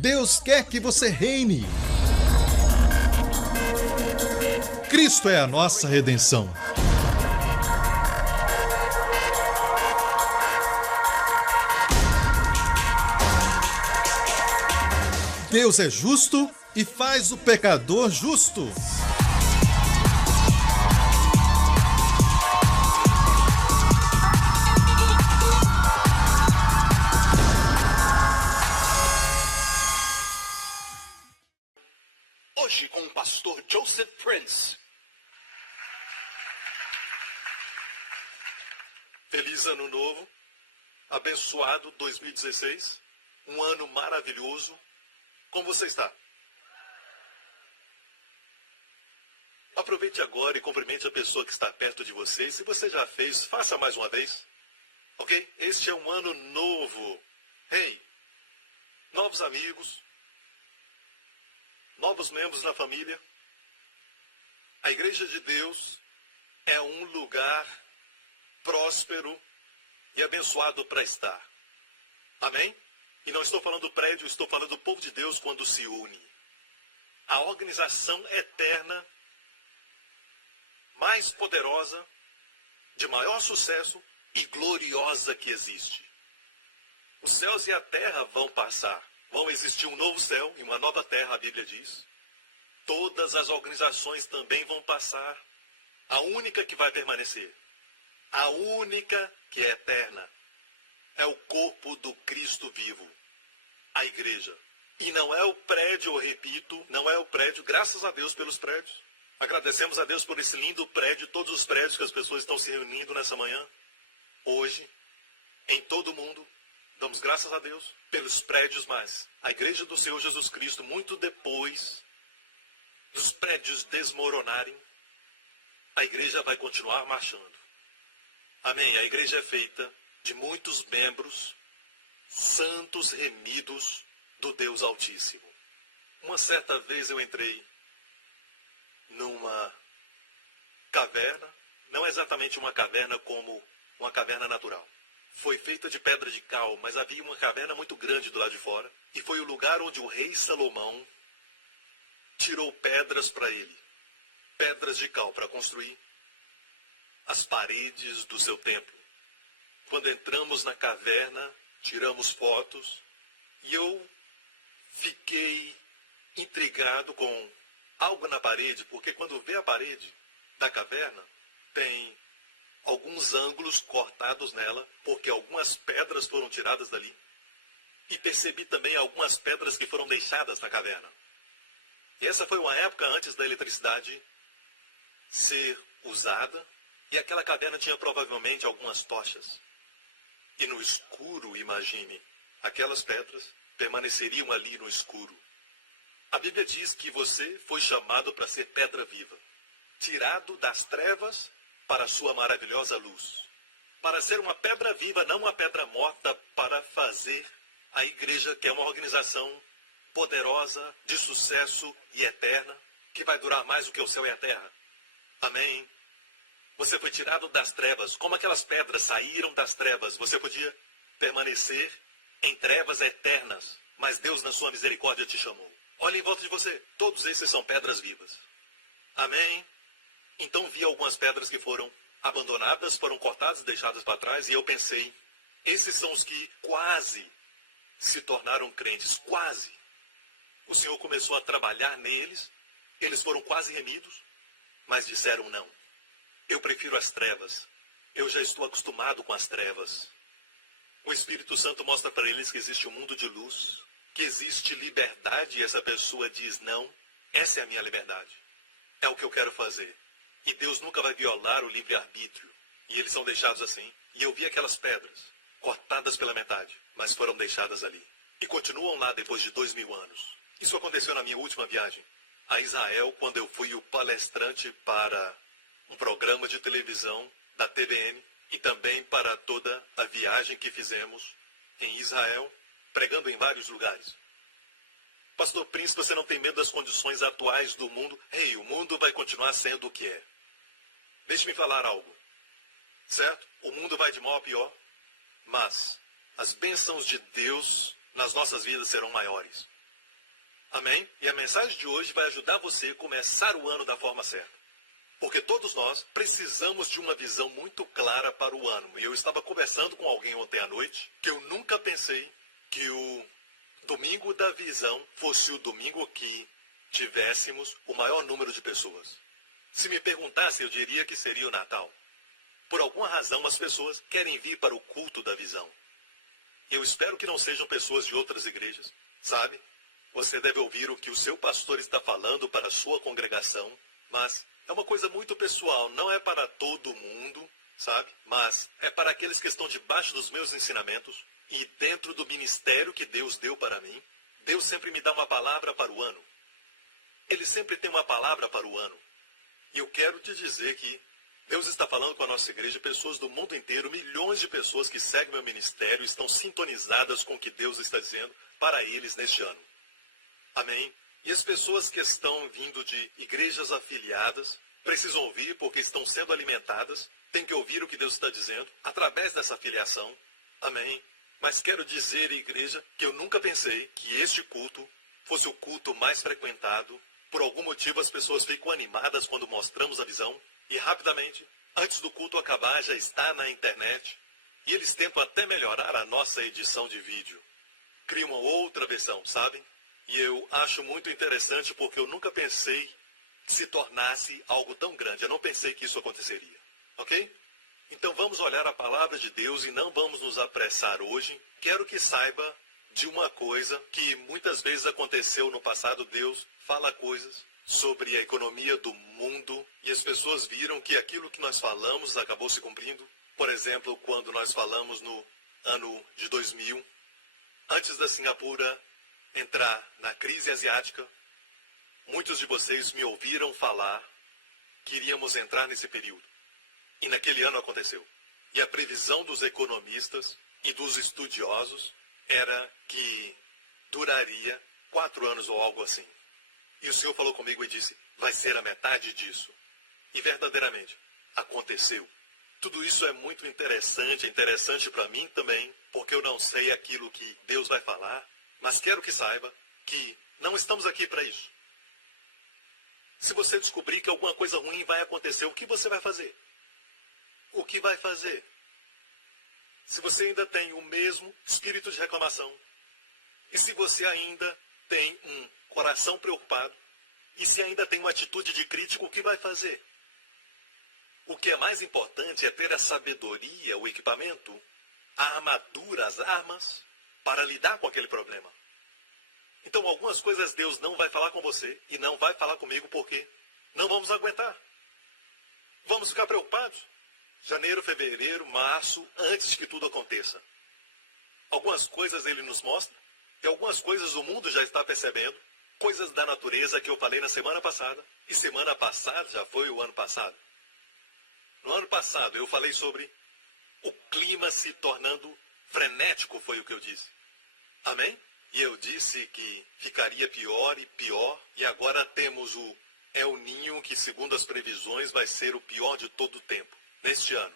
Deus quer que você reine. Cristo é a nossa redenção. Deus é justo e faz o pecador justo. Hoje com o pastor Joseph Prince. Feliz ano novo, abençoado 2016, um ano maravilhoso. Como você está? Aproveite agora e cumprimente a pessoa que está perto de você. Se você já fez, faça mais uma vez. Ok? Este é um ano novo. Hey, novos amigos, novos membros na família. A Igreja de Deus é um lugar próspero e abençoado para estar. Amém? E não estou falando do prédio, estou falando do povo de Deus quando se une. A organização eterna, mais poderosa, de maior sucesso e gloriosa que existe. Os céus e a terra vão passar. Vão existir um novo céu e uma nova terra, a Bíblia diz. Todas as organizações também vão passar. A única que vai permanecer, a única que é eterna, é o corpo do Cristo vivo, a igreja. E não é o prédio, eu repito, não é o prédio, graças a Deus pelos prédios. Agradecemos a Deus por esse lindo prédio, todos os prédios que as pessoas estão se reunindo nessa manhã, hoje, em todo o mundo. Damos graças a Deus pelos prédios, mas a igreja do Senhor Jesus Cristo, muito depois dos prédios desmoronarem, a igreja vai continuar marchando. Amém? A igreja é feita de muitos membros, santos remidos do Deus Altíssimo. Uma certa vez eu entrei numa caverna, não exatamente uma caverna como uma caverna natural. Foi feita de pedra de cal, mas havia uma caverna muito grande do lado de fora. E foi o lugar onde o rei Salomão tirou pedras para ele. Pedras de cal para construir as paredes do seu templo. Quando entramos na caverna, tiramos fotos. E eu fiquei intrigado com algo na parede, porque quando vê a parede da caverna, tem alguns ângulos cortados nela, porque algumas pedras foram tiradas dali. E percebi também algumas pedras que foram deixadas na caverna. E essa foi uma época antes da eletricidade ser usada, e aquela caverna tinha provavelmente algumas tochas. E no escuro, imagine, aquelas pedras permaneceriam ali no escuro. A Bíblia diz que você foi chamado para ser pedra viva, tirado das trevas para a sua maravilhosa luz. Para ser uma pedra viva, não uma pedra morta, para fazer a igreja, que é uma organização poderosa, de sucesso e eterna, que vai durar mais do que o céu e a terra. Amém? Você foi tirado das trevas, como aquelas pedras saíram das trevas. Você podia permanecer em trevas eternas, mas Deus, na sua misericórdia, te chamou. Olhe em volta de você, todos esses são pedras vivas. Amém? Então vi algumas pedras que foram abandonadas, foram cortadas e deixadas para trás, e eu pensei, esses são os que quase se tornaram crentes, quase. O Senhor começou a trabalhar neles, eles foram quase remidos, mas disseram não. Eu prefiro as trevas, eu já estou acostumado com as trevas. O Espírito Santo mostra para eles que existe um mundo de luz, que existe liberdade, e essa pessoa diz não, essa é a minha liberdade, é o que eu quero fazer. E Deus nunca vai violar o livre-arbítrio. E eles são deixados assim. E eu vi aquelas pedras, cortadas pela metade, mas foram deixadas ali. E continuam lá depois de 2000 anos. Isso aconteceu na minha última viagem a Israel, quando eu fui o palestrante para um programa de televisão da TVN e também para toda a viagem que fizemos em Israel, pregando em vários lugares. Pastor Prince, você não tem medo das condições atuais do mundo? Ei, o mundo vai continuar sendo o que é. Deixe-me falar algo, certo? O mundo vai de mal a pior, mas as bênçãos de Deus nas nossas vidas serão maiores. Amém? E a mensagem de hoje vai ajudar você a começar o ano da forma certa. Porque todos nós precisamos de uma visão muito clara para o ano. E eu estava conversando com alguém ontem à noite que eu nunca pensei que o domingo da visão fosse o domingo que tivéssemos o maior número de pessoas. Se me perguntasse, eu diria que seria o Natal. Por alguma razão, as pessoas querem vir para o culto da visão. Eu espero que não sejam pessoas de outras igrejas, sabe? Você deve ouvir o que o seu pastor está falando para a sua congregação, mas é uma coisa muito pessoal, não é para todo mundo, sabe? Mas é para aqueles que estão debaixo dos meus ensinamentos e dentro do ministério que Deus deu para mim. Deus sempre me dá uma palavra para o ano. Ele sempre tem uma palavra para o ano. E eu quero te dizer que Deus está falando com a nossa igreja, pessoas do mundo inteiro, milhões de pessoas que seguem meu ministério, estão sintonizadas com o que Deus está dizendo para eles neste ano. Amém? E as pessoas que estão vindo de igrejas afiliadas precisam ouvir porque estão sendo alimentadas, têm que ouvir o que Deus está dizendo através dessa afiliação. Amém? Mas quero dizer, igreja, que eu nunca pensei que este culto fosse o culto mais frequentado. Por algum motivo as pessoas ficam animadas quando mostramos a visão e rapidamente, antes do culto acabar, já está na internet. E eles tentam até melhorar a nossa edição de vídeo. Criam uma outra versão, sabem? E eu acho muito interessante porque eu nunca pensei que se tornasse algo tão grande. Eu não pensei que isso aconteceria. Ok? Então vamos olhar a palavra de Deus e não vamos nos apressar hoje. Quero que saiba de uma coisa que muitas vezes aconteceu no passado. Deus fala coisas sobre a economia do mundo e as pessoas viram que aquilo que nós falamos acabou se cumprindo. Por exemplo, quando nós falamos no ano de 2000, antes da Singapura entrar na crise asiática, muitos de vocês me ouviram falar que iríamos entrar nesse período. E naquele ano aconteceu. E a previsão dos economistas e dos estudiosos era que duraria 4 anos ou algo assim. E o Senhor falou comigo e disse, vai ser a metade disso. E verdadeiramente, aconteceu. Tudo isso é muito interessante para mim também, porque eu não sei aquilo que Deus vai falar, mas quero que saiba que não estamos aqui para isso. Se você descobrir que alguma coisa ruim vai acontecer, o que você vai fazer? O que vai fazer? Se você ainda tem o mesmo espírito de reclamação, e se você ainda tem um coração preocupado, e se ainda tem uma atitude de crítico, o que vai fazer? O que é mais importante é ter a sabedoria, o equipamento, a armadura, as armas, para lidar com aquele problema. Então, algumas coisas Deus não vai falar com você e não vai falar comigo porque não vamos aguentar. Vamos ficar preocupados. Janeiro, fevereiro, março, antes que tudo aconteça. Algumas coisas Ele nos mostra e algumas coisas o mundo já está percebendo. Coisas da natureza que eu falei na semana passada. E semana passada já foi o ano passado. No ano passado eu falei sobre o clima se tornando frenético, foi o que eu disse. Amém? E eu disse que ficaria pior e pior. E agora temos o El Niño, que segundo as previsões vai ser o pior de todo o tempo. Neste ano.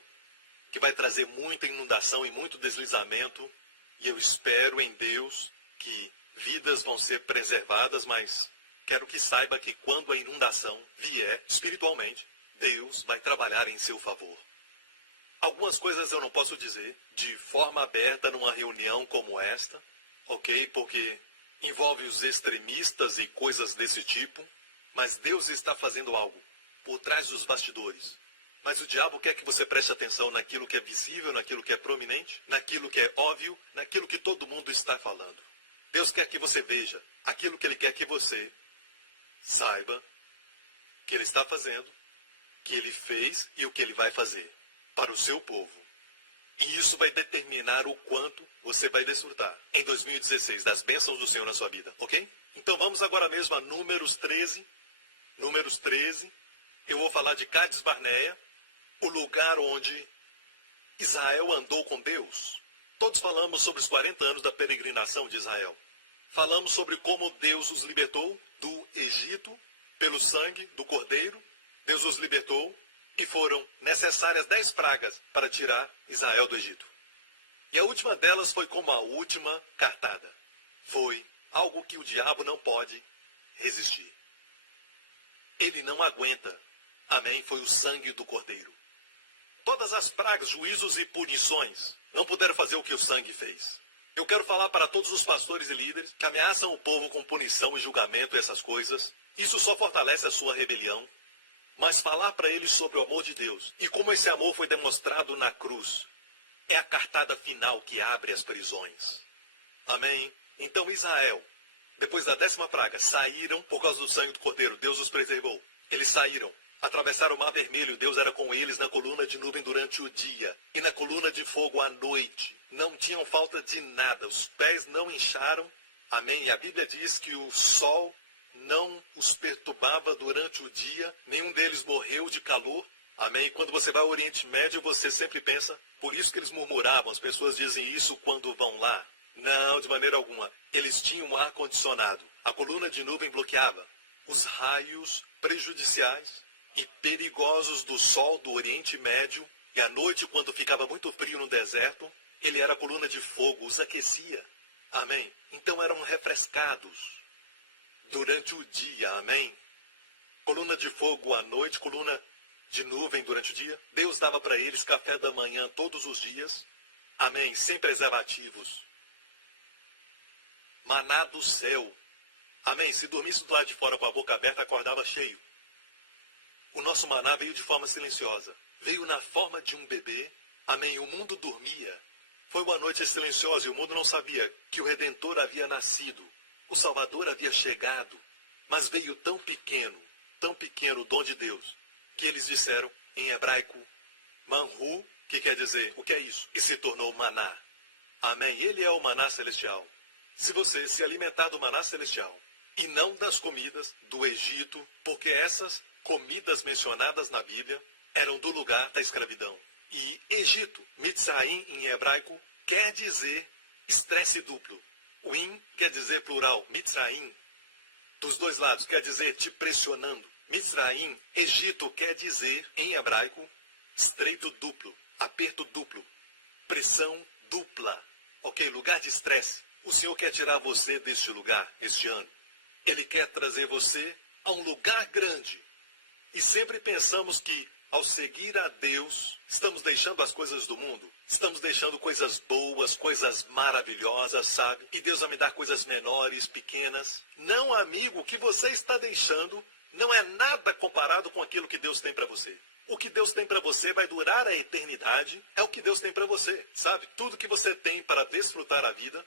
Que vai trazer muita inundação e muito deslizamento. E eu espero em Deus que vidas vão ser preservadas, mas quero que saiba que quando a inundação vier espiritualmente, Deus vai trabalhar em seu favor. Algumas coisas eu não posso dizer de forma aberta numa reunião como esta, ok? Porque envolve os extremistas e coisas desse tipo, mas Deus está fazendo algo por trás dos bastidores. Mas o diabo quer que você preste atenção naquilo que é visível, naquilo que é prominente, naquilo que é óbvio, naquilo que todo mundo está falando. Deus quer que você veja aquilo que Ele quer que você saiba que Ele está fazendo, que Ele fez e o que Ele vai fazer para o seu povo. E isso vai determinar o quanto você vai desfrutar em 2016 das bênçãos do Senhor na sua vida, ok? Então vamos agora mesmo a Números 13. Números 13. Eu vou falar de Cádiz Barneia, o lugar onde Israel andou com Deus. Todos falamos sobre os 40 anos da peregrinação de Israel. Falamos sobre como Deus os libertou do Egito pelo sangue do Cordeiro. Deus os libertou e foram necessárias 10 pragas para tirar Israel do Egito. E a última delas foi como a última cartada. Foi algo que o diabo não pode resistir. Ele não aguenta. Amém? Foi o sangue do Cordeiro. Todas as pragas, juízos e punições não puderam fazer o que o sangue fez. Eu quero falar para todos os pastores e líderes que ameaçam o povo com punição e julgamento e essas coisas. Isso só fortalece a sua rebelião. Mas falar para eles sobre o amor de Deus e como esse amor foi demonstrado na cruz é a cartada final que abre as prisões. Amém? Então Israel, depois da 10ª praga, saíram por causa do sangue do Cordeiro. Deus os preservou. Eles saíram. Atravessaram o Mar Vermelho, Deus era com eles na coluna de nuvem durante o dia e na coluna de fogo à noite. Não tinham falta de nada, os pés não incharam. Amém? E a Bíblia diz que o sol não os perturbava durante o dia, nenhum deles morreu de calor. Amém? Quando você vai ao Oriente Médio, você sempre pensa, por isso que eles murmuravam, as pessoas dizem isso quando vão lá. Não, de maneira alguma. Eles tinham um ar-condicionado. A coluna de nuvem bloqueava os raios prejudiciais e perigosos do sol do Oriente Médio, e à noite, quando ficava muito frio no deserto, ele era a coluna de fogo, os aquecia. Amém? Então eram refrescados durante o dia. Amém? Coluna de fogo à noite, coluna de nuvem durante o dia. Deus dava para eles café da manhã todos os dias. Amém? Sem preservativos. Maná do céu. Amém? Se dormisse do lado de fora com a boca aberta, acordava cheio. O nosso maná veio de forma silenciosa. Veio na forma de um bebê. Amém? O mundo dormia. Foi uma noite silenciosa e o mundo não sabia que o Redentor havia nascido. O Salvador havia chegado. Mas veio tão pequeno o dom de Deus, que eles disseram em hebraico, manhu, que quer dizer, o que é isso? E se tornou maná. Amém? Ele é o maná celestial. Se você se alimentar do maná celestial e não das comidas do Egito, porque essas comidas mencionadas na Bíblia eram do lugar da escravidão. E Egito, Mitzraim em hebraico, quer dizer estresse duplo. O in quer dizer plural, Mitzraim, dos dois lados, quer dizer te pressionando. Mitzraim, Egito, quer dizer em hebraico estreito duplo, aperto duplo, pressão dupla. Ok, lugar de estresse. O Senhor quer tirar você deste lugar este ano. Ele quer trazer você a um lugar grande. E sempre pensamos que, ao seguir a Deus, estamos deixando as coisas do mundo. Estamos deixando coisas boas, coisas maravilhosas, sabe? E Deus vai me dar coisas menores, pequenas. Não, amigo, o que você está deixando não é nada comparado com aquilo que Deus tem para você. O que Deus tem para você vai durar a eternidade. É o que Deus tem para você, sabe? Tudo que você tem para desfrutar a vida,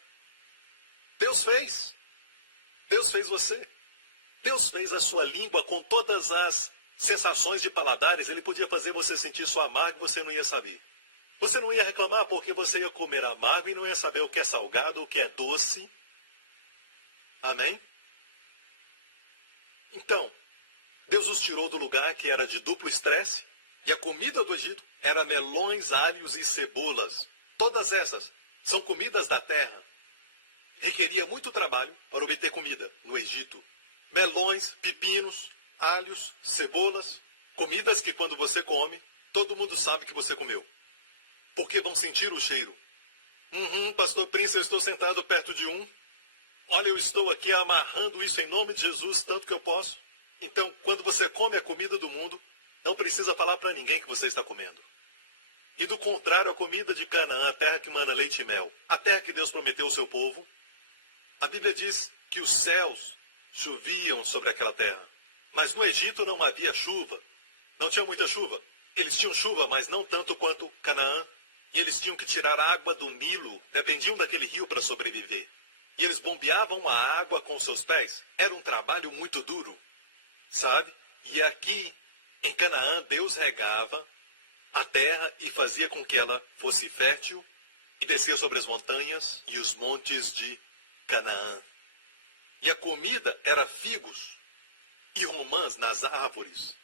Deus fez. Deus fez você. Deus fez a sua língua com todas as sensações de paladares. Ele podia fazer você sentir só amargo e você não ia saber. Você não ia reclamar porque você ia comer amargo e não ia saber o que é salgado, o que é doce. Amém? Então, Deus os tirou do lugar que era de duplo estresse. E a comida do Egito era melões, alhos e cebolas. Todas essas são comidas da terra. Requeria muito trabalho para obter comida no Egito. Melões, pepinos, alhos, cebolas. Comidas que quando você come, todo mundo sabe que você comeu. Porque vão sentir o cheiro. Pastor Prince, eu estou sentado perto de um. Olha, eu estou aqui amarrando isso em nome de Jesus, tanto que eu posso. Então, quando você come a comida do mundo, não precisa falar para ninguém que você está comendo. E do contrário, a comida de Canaã, a terra que mana leite e mel, a terra que Deus prometeu ao seu povo, a Bíblia diz que os céus choviam sobre aquela terra. Mas no Egito não havia chuva. Não tinha muita chuva. Eles tinham chuva, mas não tanto quanto Canaã. E eles tinham que tirar água do Nilo, dependiam daquele rio para sobreviver. E eles bombeavam a água com seus pés. Era um trabalho muito duro, sabe? E aqui, em Canaã, Deus regava a terra e fazia com que ela fosse fértil e descia sobre as montanhas e os montes de Canaã. E a comida era figos e romãs nas árvores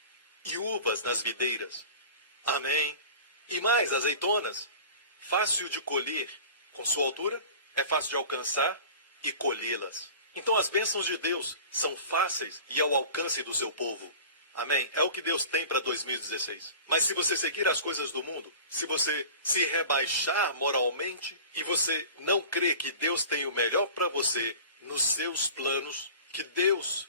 e uvas nas videiras. Amém. E mais, azeitonas, fácil de colher com sua altura, é fácil de alcançar e colhê-las. Então as bênçãos de Deus são fáceis e ao alcance do seu povo. Amém? É o que Deus tem para 2016. Mas se você seguir as coisas do mundo, se você se rebaixar moralmente e você não crê que Deus tem o melhor para você nos seus planos, que Deus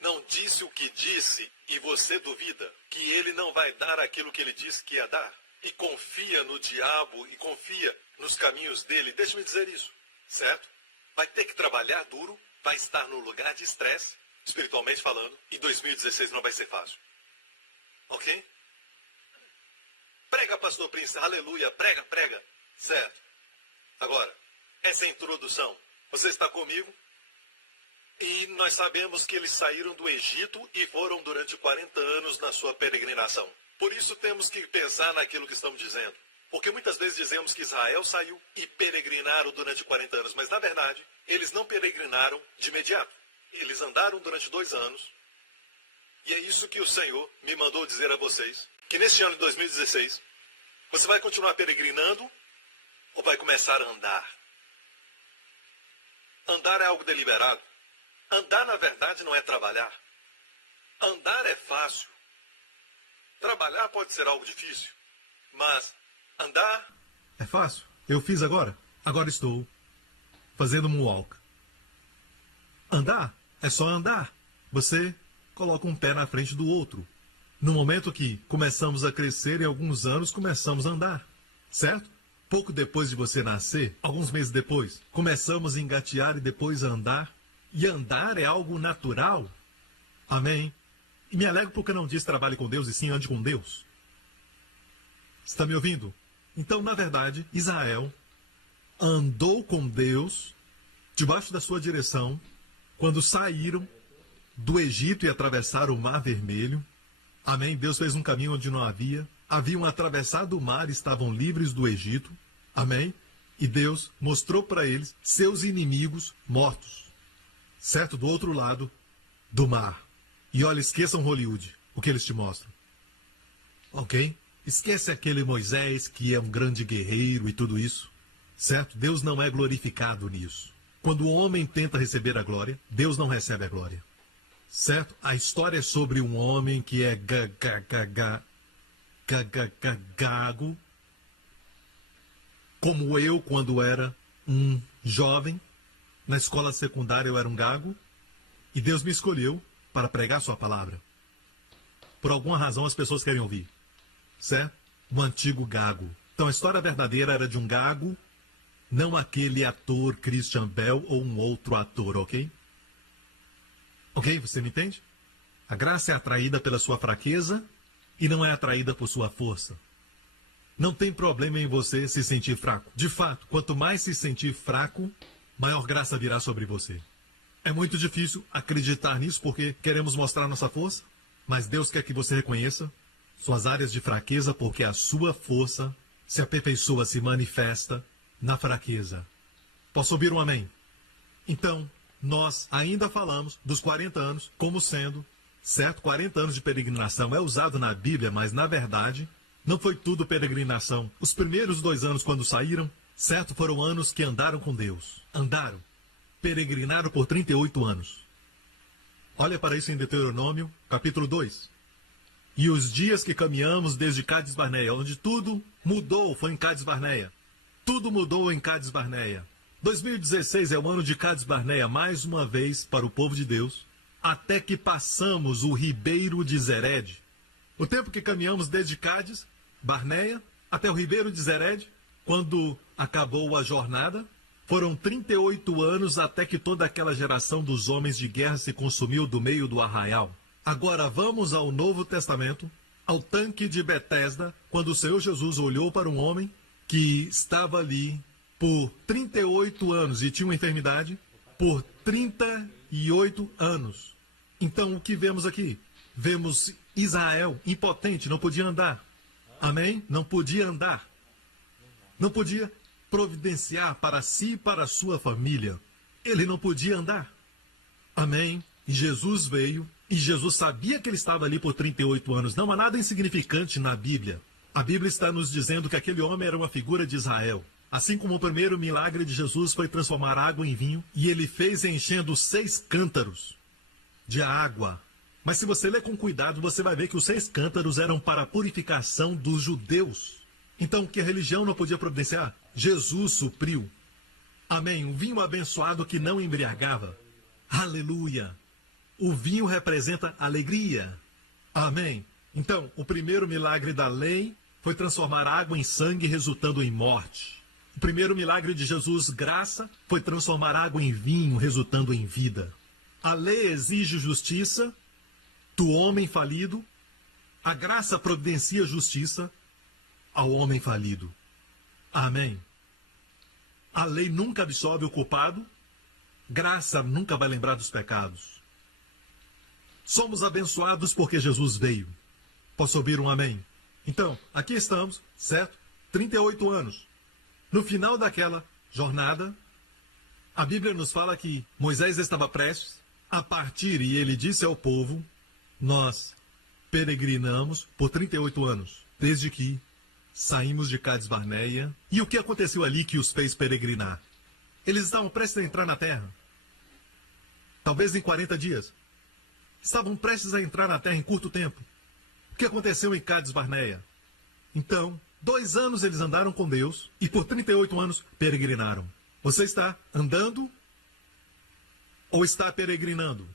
não disse o que disse e você duvida que Ele não vai dar aquilo que Ele disse que ia dar, e confia no diabo e confia nos caminhos dele, deixa-me dizer isso, certo? Vai ter que trabalhar duro, vai estar no lugar de estresse, espiritualmente falando, e 2016 não vai ser fácil. Ok? Prega, pastor Prince, aleluia, prega, prega. Certo. Agora, essa introdução, você está comigo? E nós sabemos que eles saíram do Egito e foram durante 40 anos na sua peregrinação. Por isso temos que pensar naquilo que estamos dizendo. Porque muitas vezes dizemos que Israel saiu e peregrinaram durante 40 anos, mas na verdade, eles não peregrinaram de imediato. Eles andaram durante 2 anos, e é isso que o Senhor me mandou dizer a vocês, que neste ano de 2016, você vai continuar peregrinando ou vai começar a andar? Andar é algo deliberado. Andar, na verdade, não é trabalhar. Andar é fácil. Trabalhar pode ser algo difícil, mas andar... É fácil. Eu fiz agora. Agora estou fazendo moonwalk. Andar é só andar. Você coloca um pé na frente do outro. No momento que começamos a crescer, em alguns anos começamos a andar. Certo? Pouco depois de você nascer, alguns meses depois, começamos a engatear e depois a andar. E andar é algo natural. Amém? E me alegro porque não diz trabalhe com Deus e sim ande com Deus. Está me ouvindo? Então, na verdade, Israel andou com Deus debaixo da sua direção quando saíram do Egito e atravessaram o Mar Vermelho. Amém? Deus fez um caminho onde não havia. Haviam atravessado o mar e estavam livres do Egito. Amém? E Deus mostrou para eles seus inimigos mortos. Certo? Do outro lado do mar. E olha, esqueçam Hollywood, o que eles te mostram. Ok? Esquece aquele Moisés que é um grande guerreiro e tudo isso. Certo? Deus não é glorificado nisso. Quando o homem tenta receber a glória, Deus não recebe a glória. Certo? A história é sobre um homem que é gago, como eu quando era um jovem. Na escola secundária eu era um gago. E Deus me escolheu para pregar sua palavra. Por alguma razão as pessoas querem ouvir. Certo? Um antigo gago. Então a história verdadeira era de um gago, não aquele ator Christian Bale ou um outro ator, ok? Ok? Você me entende? A graça é atraída pela sua fraqueza e não é atraída por sua força. Não tem problema em você se sentir fraco. De fato, quanto mais se sentir fraco, maior graça virá sobre você. É muito difícil acreditar nisso porque queremos mostrar nossa força, mas Deus quer que você reconheça suas áreas de fraqueza porque a sua força se aperfeiçoa, se manifesta na fraqueza. Posso ouvir um amém? Então, nós ainda falamos dos 40 anos como sendo, certo? 40 anos de peregrinação é usado na Bíblia, mas na verdade não foi tudo peregrinação. Os primeiros 2 anos quando saíram, certo? Foram anos que andaram com Deus. Andaram. Peregrinaram por 38 anos. Olha para isso em Deuteronômio, capítulo 2. E os dias que caminhamos desde Cádiz Barneia, onde tudo mudou, foi em Cádiz Barneia. Tudo mudou em Cádiz Barneia. 2016 é o ano de Cádiz Barneia, mais uma vez, para o povo de Deus, até que passamos o Ribeiro de Zered. O tempo que caminhamos desde Cádiz Barneia até o Ribeiro de Zered, quando acabou a jornada, foram 38 anos até que toda aquela geração dos homens de guerra se consumiu do meio do arraial. Agora vamos ao Novo Testamento, ao tanque de Betesda, quando o Senhor Jesus olhou para um homem que estava ali por 38 anos e tinha uma enfermidade por 38 anos. Então o que vemos aqui? Vemos Israel impotente, não podia andar. Amém? Não podia andar. Não podia providenciar para si e para a sua família. Ele não podia andar. Amém? E Jesus veio, e Jesus sabia que ele estava ali por 38 anos. Não há nada insignificante na Bíblia. A Bíblia está nos dizendo que aquele homem era uma figura de Israel. Assim como o primeiro milagre de Jesus foi transformar água em vinho, e ele fez enchendo 6 cântaros de água. Mas se você ler com cuidado, você vai ver que os 6 cântaros eram para a purificação dos judeus. Então, o que a religião não podia providenciar, Jesus supriu. Amém. Um vinho abençoado que não embriagava. Aleluia. O vinho representa alegria. Amém. Então, o primeiro milagre da lei foi transformar água em sangue, resultando em morte. O primeiro milagre de Jesus, graça, foi transformar água em vinho, resultando em vida. A lei exige justiça do homem falido. A graça providencia justiça ao homem falido. Amém. A lei nunca absolve o culpado. Graça nunca vai lembrar dos pecados. Somos abençoados porque Jesus veio. Posso ouvir um amém? Então, aqui estamos, certo? 38 anos. No final daquela jornada, a Bíblia nos fala que Moisés estava prestes a partir e ele disse ao povo: nós peregrinamos por 38 anos, desde que saímos de Cades Barneia. E o que aconteceu ali que os fez peregrinar? Eles estavam prestes a entrar na terra. Talvez em 40 dias. Estavam prestes a entrar na terra em curto tempo. O que aconteceu em Cades Barneia? Então, 2 anos eles andaram com Deus e por 38 anos peregrinaram. Você está andando ou está peregrinando?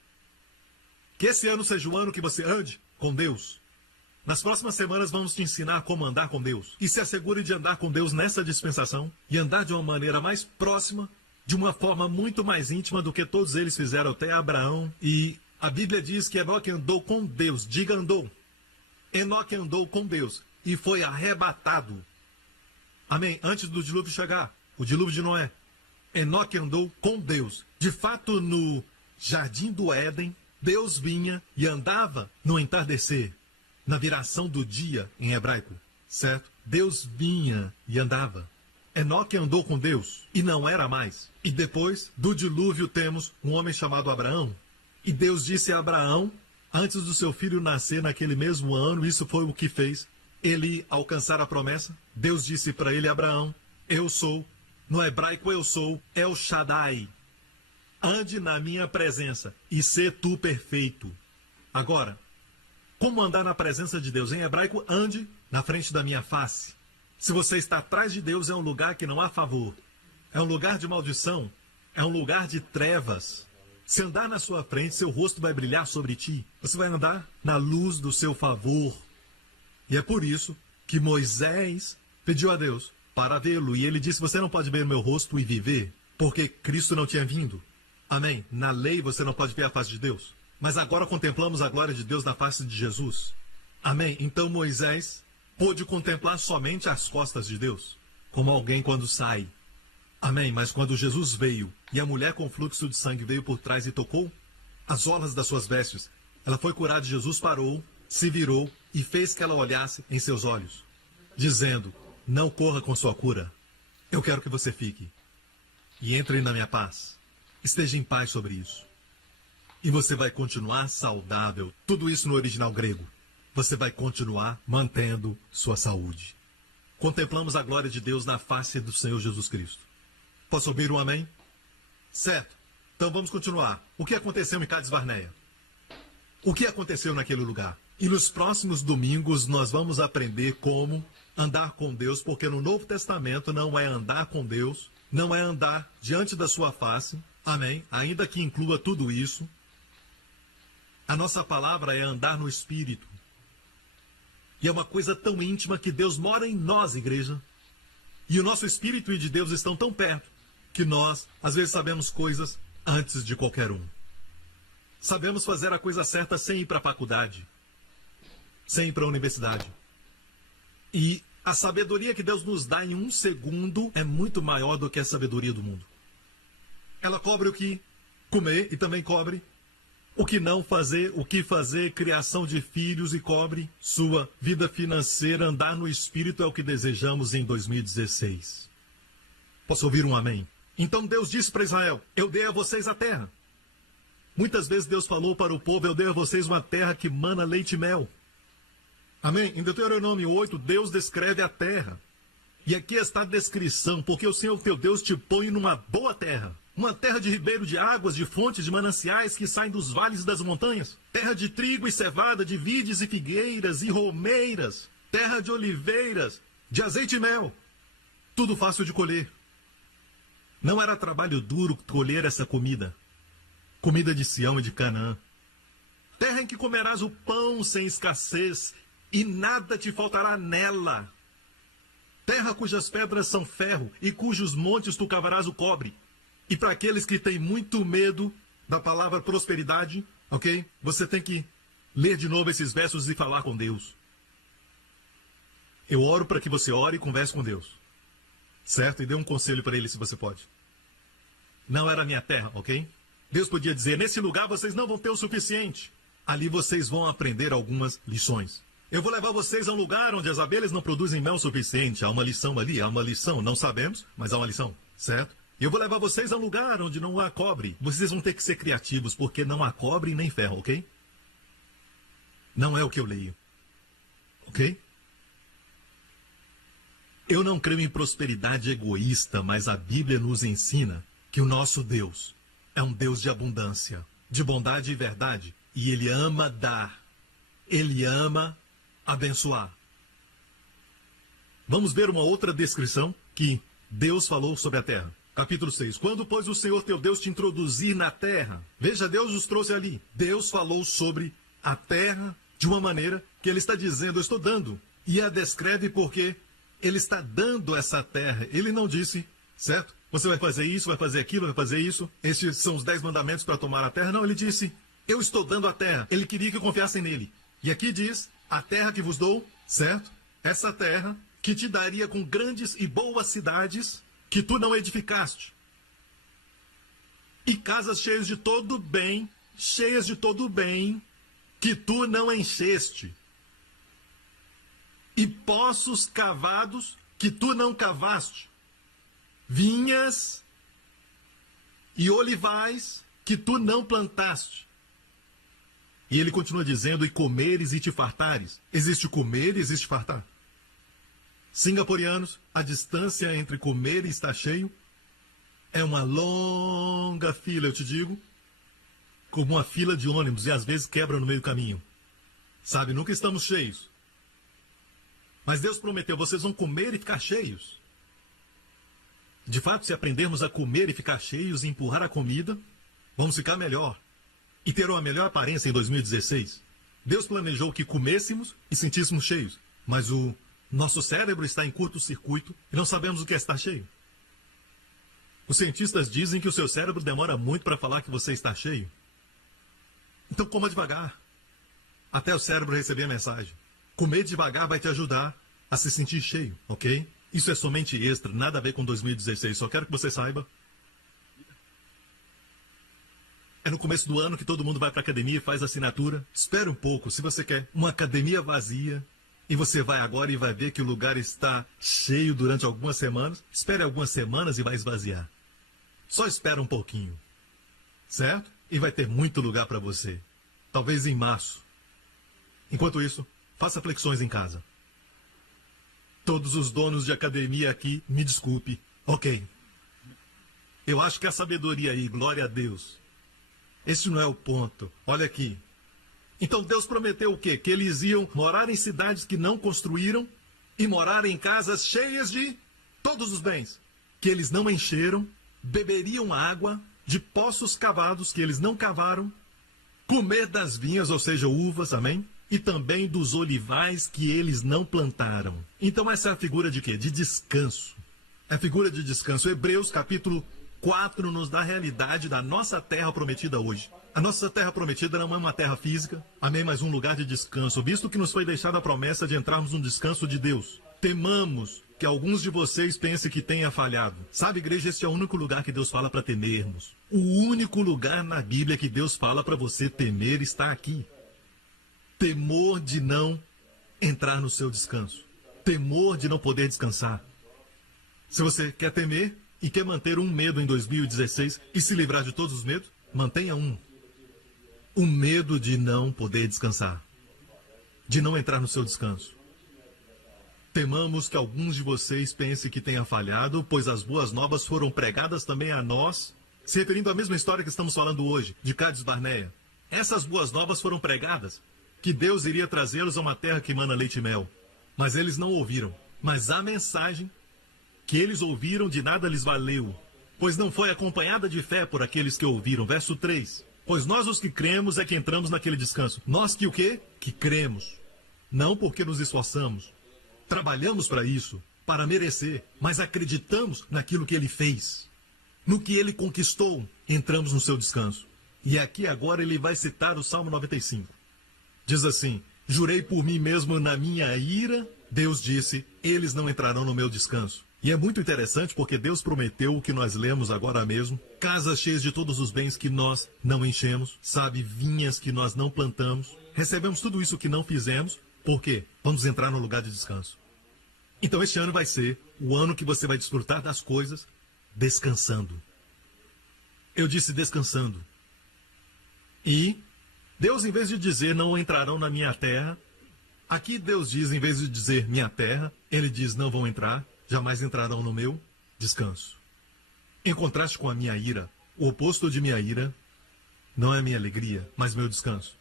Que esse ano seja o ano que você ande com Deus. Nas próximas semanas vamos te ensinar como andar com Deus. E se assegure de andar com Deus nessa dispensação e andar de uma maneira mais próxima, de uma forma muito mais íntima do que todos eles fizeram até Abraão. E a Bíblia diz que Enoque andou com Deus. Diga andou. Enoque andou com Deus e foi arrebatado. Amém? Antes do dilúvio chegar, o dilúvio de Noé. Enoque andou com Deus. De fato, no jardim do Éden, Deus vinha e andava no entardecer, na viração do dia em hebraico, certo? Deus vinha e andava. Enoque andou com Deus e não era mais. E depois do dilúvio temos um homem chamado Abraão. E Deus disse a Abraão, antes do seu filho nascer naquele mesmo ano, isso foi o que fez ele alcançar a promessa. Deus disse para ele: Abraão, eu sou, no hebraico eu sou, El Shaddai. Ande na minha presença e sê tu perfeito. Agora, como andar na presença de Deus? Em hebraico, ande na frente da minha face. Se você está atrás de Deus, é um lugar que não há favor. É um lugar de maldição. É um lugar de trevas. Se andar na sua frente, seu rosto vai brilhar sobre ti. Você vai andar na luz do seu favor. E é por isso que Moisés pediu a Deus para vê-lo. E ele disse: você não pode ver o meu rosto e viver, porque Cristo não tinha vindo. Amém? Na lei você não pode ver a face de Deus. Mas agora contemplamos a glória de Deus na face de Jesus. Amém? Então Moisés pôde contemplar somente as costas de Deus, como alguém quando sai. Amém? Mas quando Jesus veio e a mulher com fluxo de sangue veio por trás e tocou as orlas das suas vestes, ela foi curada. Jesus parou, se virou e fez que ela olhasse em seus olhos, dizendo: não corra com sua cura. Eu quero que você fique e entre na minha paz. Esteja em paz sobre isso. E você vai continuar saudável. Tudo isso no original grego. Você vai continuar mantendo sua saúde. Contemplamos a glória de Deus na face do Senhor Jesus Cristo. Posso ouvir um amém? Certo. Então vamos continuar. O que aconteceu em Cades Barneia? O que aconteceu naquele lugar? E nos próximos domingos nós vamos aprender como andar com Deus, porque no Novo Testamento não é andar com Deus, não é andar diante da sua face. Amém? Ainda que inclua tudo isso, a nossa palavra é andar no Espírito. E é uma coisa tão íntima que Deus mora em nós, igreja. E o nosso Espírito e de Deus estão tão perto que nós, às vezes, sabemos coisas antes de qualquer um. Sabemos fazer a coisa certa sem ir para a faculdade, sem ir para a universidade. E a sabedoria que Deus nos dá em 1 segundo é muito maior do que a sabedoria do mundo. Ela cobre o que comer e também cobre o que não fazer, o que fazer, criação de filhos e cobre sua vida financeira. Andar no Espírito é o que desejamos em 2016. Posso ouvir um amém? Então Deus disse para Israel: eu dei a vocês a terra. Muitas vezes Deus falou para o povo: eu dei a vocês uma terra que mana leite e mel. Amém? Em Deuteronômio 8, Deus descreve a terra. E aqui está a descrição: porque o Senhor teu Deus te põe numa boa terra, Uma terra de ribeiro de águas, de fontes, de mananciais que saem dos vales e das montanhas. Terra de trigo e cevada, de vides e figueiras e romeiras. Terra de oliveiras, de azeite e mel. Tudo fácil de colher. Não era trabalho duro colher essa comida. Comida de Sião e de Canaã. Terra em que comerás o pão sem escassez e nada te faltará nela. Terra cujas pedras são ferro e cujos montes tu cavarás o cobre. E para aqueles que têm muito medo da palavra prosperidade, ok? Você tem que ler de novo esses versos e falar com Deus. Eu oro para que você ore e converse com Deus. Certo? E dê um conselho para ele se você pode. Não era minha terra, ok? Deus podia dizer, nesse lugar vocês não vão ter o suficiente. Ali vocês vão aprender algumas lições. Eu vou levar vocês a um lugar onde as abelhas não produzem mel suficiente. Há uma lição ali, há uma lição. Não sabemos, mas há uma lição, certo? Eu vou levar vocês a um lugar onde não há cobre. Vocês vão ter que ser criativos, porque não há cobre nem ferro, ok? Não é o que eu leio. Ok? Eu não creio em prosperidade egoísta, mas a Bíblia nos ensina que o nosso Deus é um Deus de abundância, de bondade e verdade. E Ele ama dar. Ele ama abençoar. Vamos ver uma outra descrição que Deus falou sobre a terra. Capítulo 6. Quando, pois, o Senhor teu Deus te introduzir na terra. Veja, Deus os trouxe ali. Deus falou sobre a terra de uma maneira que Ele está dizendo, eu estou dando. E a descreve porque Ele está dando essa terra. Ele não disse, certo? Você vai fazer isso, vai fazer aquilo, vai fazer isso. Esses são os 10 mandamentos para tomar a terra. Não, Ele disse, eu estou dando a terra. Ele queria que confiassem nele. E aqui diz, a terra que vos dou, certo? Essa terra que te daria com grandes e boas cidades que tu não edificaste. E casas cheias de todo bem, que tu não encheste. E poços cavados que tu não cavaste. Vinhas e olivais que tu não plantaste. E ele continua dizendo, e comeres e te fartares. Existe comer e existe fartar. Singaporeanos, a distância entre comer e estar cheio é uma longa fila, eu te digo, como uma fila de ônibus, e às vezes quebra no meio do caminho. Sabe, nunca estamos cheios. Mas Deus prometeu, vocês vão comer e ficar cheios. De fato, se aprendermos a comer e ficar cheios e empurrar a comida, vamos ficar melhor. E ter uma melhor aparência em 2016. Deus planejou que comêssemos e sentíssemos cheios. Mas o nosso cérebro está em curto-circuito e não sabemos o que é estar cheio. Os cientistas dizem que o seu cérebro demora muito para falar que você está cheio. Então coma devagar, até o cérebro receber a mensagem. Comer devagar vai te ajudar a se sentir cheio, ok? Isso é somente extra, nada a ver com 2016. Só quero que você saiba. É no começo do ano que todo mundo vai para a academia e faz assinatura. Espere um pouco, se você quer uma academia vazia, e você vai agora e vai ver que o lugar está cheio durante algumas semanas, espere algumas semanas e vai esvaziar. Só espera um pouquinho, certo? E vai ter muito lugar para você. Talvez em março. Enquanto isso, faça flexões em casa. Todos os donos de academia aqui, me desculpe. Ok. Eu acho que a sabedoria aí, glória a Deus. Esse não é o ponto. Olha aqui. Então Deus prometeu o quê? Que eles iam morar em cidades que não construíram e morar em casas cheias de todos os bens. Que eles não encheram, beberiam água de poços cavados que eles não cavaram, comer das vinhas, ou seja, uvas, amém? E também dos olivais que eles não plantaram. Então essa é a figura de quê? De descanso. É a figura de descanso. Hebreus capítulo 4 nos dá a realidade da nossa terra prometida hoje. A nossa terra prometida não é uma terra física, amém, mas um lugar de descanso, visto que nos foi deixada a promessa de entrarmos no descanso de Deus. Temamos que alguns de vocês pensem que tenha falhado. Sabe, igreja, este é o único lugar que Deus fala para temermos. O único lugar na Bíblia que Deus fala para você temer está aqui. Temor de não entrar no seu descanso. Temor de não poder descansar. Se você quer temer e quer manter um medo em 2016 e se livrar de todos os medos, mantenha um. O medo de não poder descansar. De não entrar no seu descanso. Temamos que alguns de vocês pensem que tenha falhado, pois as boas novas foram pregadas também a nós, se referindo à mesma história que estamos falando hoje, de Cádiz Barneia. Essas boas novas foram pregadas, que Deus iria trazê-los a uma terra que emana leite e mel. Mas eles não ouviram. Mas a mensagem que eles ouviram de nada lhes valeu, pois não foi acompanhada de fé por aqueles que ouviram. Verso 3. Pois nós os que cremos é que entramos naquele descanso. Nós que o quê? Que cremos. Não porque nos esforçamos. Trabalhamos para isso, para merecer, mas acreditamos naquilo que ele fez. No que ele conquistou, entramos no seu descanso. E aqui agora ele vai citar o Salmo 95. Diz assim: jurei por mim mesmo na minha ira. Deus disse, eles não entrarão no meu descanso. E é muito interessante porque Deus prometeu o que nós lemos agora mesmo. Casas cheias de todos os bens que nós não enchemos. Sabe, vinhas que nós não plantamos. Recebemos tudo isso que não fizemos. Por quê? Vamos entrar no lugar de descanso. Então este ano vai ser o ano que você vai desfrutar das coisas descansando. Eu disse descansando. E Deus, em vez de dizer não entrarão na minha terra, aqui Deus diz, em vez de dizer minha terra, ele diz não vão entrar, jamais entrarão no meu descanso. Em contraste com a minha ira, o oposto de minha ira não é minha alegria, mas meu descanso.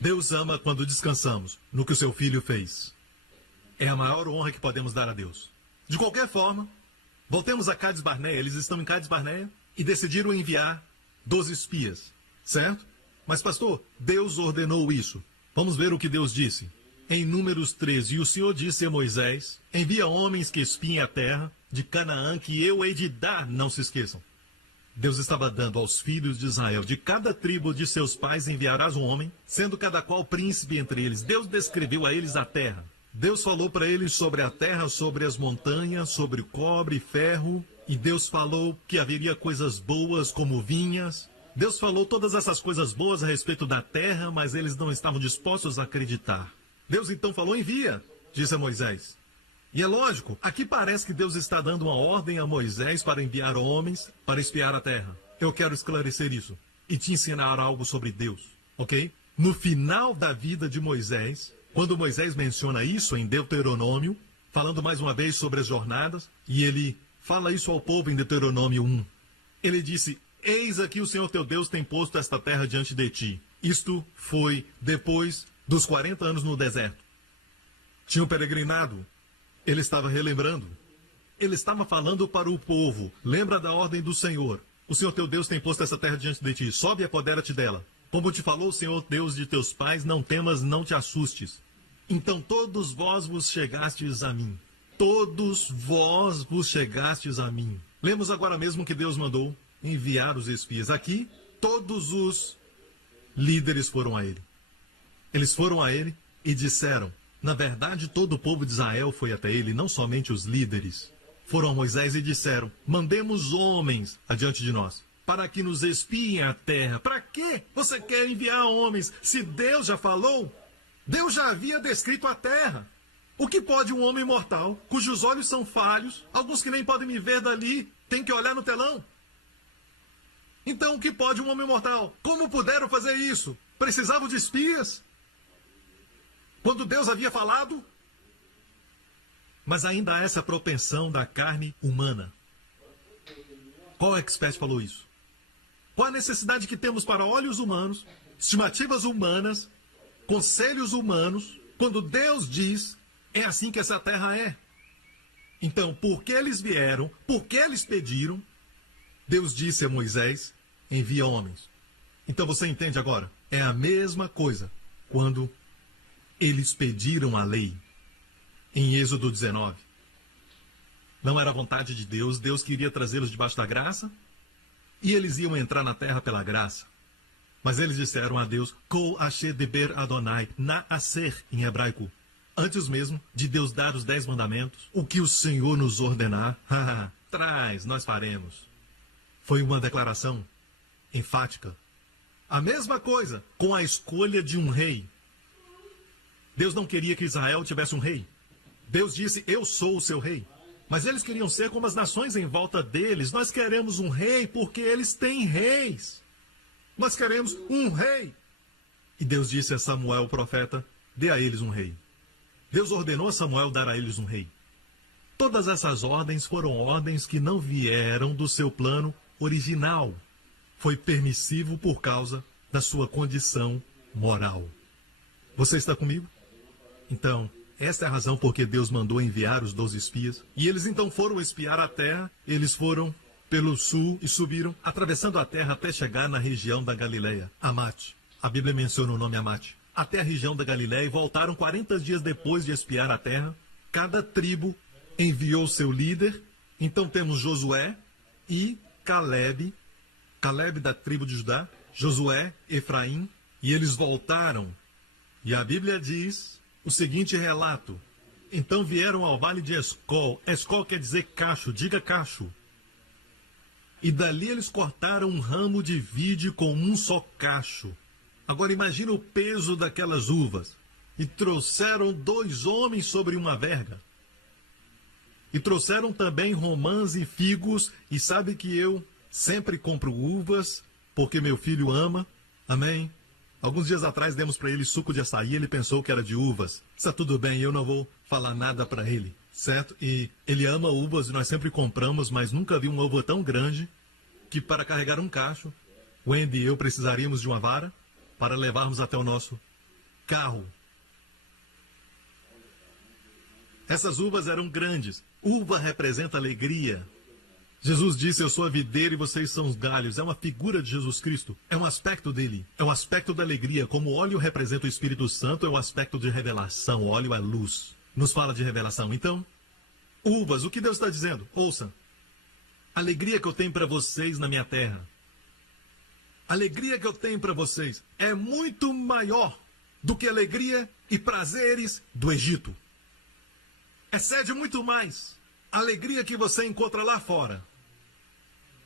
Deus ama quando descansamos no que o seu filho fez. É a maior honra que podemos dar a Deus. De qualquer forma, voltemos a Cádiz Barneia. Eles estão em Cádiz Barneia e decidiram enviar 12 espias, certo? Mas, pastor, Deus ordenou isso. Vamos ver o que Deus disse. Em Números 13, e o Senhor disse a Moisés, envia homens que espiem a terra de Canaã, que eu hei de dar, não se esqueçam. Deus estava dando aos filhos de Israel, de cada tribo de seus pais enviarás um homem, sendo cada qual príncipe entre eles. Deus descreveu a eles a terra. Deus falou para eles sobre a terra, sobre as montanhas, sobre cobre e ferro. E Deus falou que haveria coisas boas como vinhas. Deus falou todas essas coisas boas a respeito da terra, mas eles não estavam dispostos a acreditar. Deus então falou, envia, disse a Moisés. E é lógico, aqui parece que Deus está dando uma ordem a Moisés para enviar homens para espiar a terra. Eu quero esclarecer isso e te ensinar algo sobre Deus, ok? No final da vida de Moisés, quando Moisés menciona isso em Deuteronômio, falando mais uma vez sobre as jornadas, e ele fala isso ao povo em Deuteronômio 1. Ele disse, eis aqui o Senhor teu Deus tem posto esta terra diante de ti. Isto foi depois dos 40 anos no deserto. Tinham peregrinado. Ele estava relembrando. Ele estava falando para o povo. Lembra da ordem do Senhor. O Senhor teu Deus tem posto essa terra diante de ti. Sobe e apodera-te dela. Como te falou o Senhor Deus de teus pais, não temas, não te assustes. Então todos vós vos chegastes a mim. Todos vós vos chegastes a mim. Lemos agora mesmo que Deus mandou enviar os espias. Aqui, todos os líderes foram a ele. Eles foram a ele e disseram, na verdade, todo o povo de Israel foi até ele, não somente os líderes. Foram a Moisés e disseram, mandemos homens adiante de nós, para que nos espiem a terra. Para quê você quer enviar homens, se Deus já falou? Deus já havia descrito a terra. O que pode um homem mortal, cujos olhos são falhos, alguns que nem podem me ver dali, tem que olhar no telão? Então, o que pode um homem mortal? Como puderam fazer isso? Precisavam de espias? Quando Deus havia falado? Mas ainda há essa propensão da carne humana. Qual expert falou isso? Qual a necessidade que temos para olhos humanos, estimativas humanas, conselhos humanos, quando Deus diz, é assim que essa terra é? Então, por que eles vieram, por que eles pediram, Deus disse a Moisés, envia homens. Então você entende agora? É a mesma coisa quando eles pediram a lei em Êxodo 19. Não era a vontade de Deus, Deus queria trazê-los debaixo da graça e eles iam entrar na terra pela graça. Mas eles disseram a Deus, Kol asher deber Adonai, naaser em hebraico. Antes mesmo de Deus dar os 10 mandamentos, o que o Senhor nos ordenar, traz, nós faremos. Foi uma declaração enfática. A mesma coisa com a escolha de um rei. Deus não queria que Israel tivesse um rei. Deus disse, eu sou o seu rei. Mas eles queriam ser como as nações em volta deles. Nós queremos um rei porque eles têm reis. Nós queremos um rei. E Deus disse a Samuel, o profeta, dê a eles um rei. Deus ordenou a Samuel dar a eles um rei. Todas essas ordens foram ordens que não vieram do seu plano original. Foi permissivo por causa da sua condição moral. Você está comigo? Então, esta é a razão por que Deus mandou enviar os 12 espias. E eles então foram espiar a terra. Eles foram pelo sul e subiram, atravessando a terra até chegar na região da Galileia, Amate. A Bíblia menciona o nome Amate. Até a região da Galileia e voltaram 40 dias depois de espiar a terra. Cada tribo enviou seu líder. Então temos Josué e Caleb. Caleb da tribo de Judá, Josué, Efraim. E eles voltaram. E a Bíblia diz o seguinte relato. Então vieram ao vale de Escol. Escol quer dizer cacho, diga cacho. E dali eles cortaram um ramo de vide com um só cacho. Agora imagina o peso daquelas uvas. E trouxeram 2 homens sobre uma verga. E trouxeram também romãs e figos. E sabe que eu sempre compro uvas, porque meu filho ama. Amém? Alguns dias atrás demos para ele suco de açaí, ele pensou que era de uvas. Está tudo bem, eu não vou falar nada para ele, certo? E ele ama uvas e nós sempre compramos, mas nunca vi uma uva tão grande que para carregar um cacho, Wendy e eu precisaríamos de uma vara para levarmos até o nosso carro. Essas uvas eram grandes. Uva representa alegria. Jesus disse, eu sou a videira e vocês são os galhos. É uma figura de Jesus Cristo. É um aspecto dele. É um aspecto da alegria. Como o óleo representa o Espírito Santo, é um aspecto de revelação. O óleo é luz. Nos fala de revelação. Então, uvas, o que Deus está dizendo? Ouça. A alegria que eu tenho para vocês na minha terra. A alegria que eu tenho para vocês é muito maior do que a alegria e prazeres do Egito. Excede muito mais a alegria que você encontra lá fora.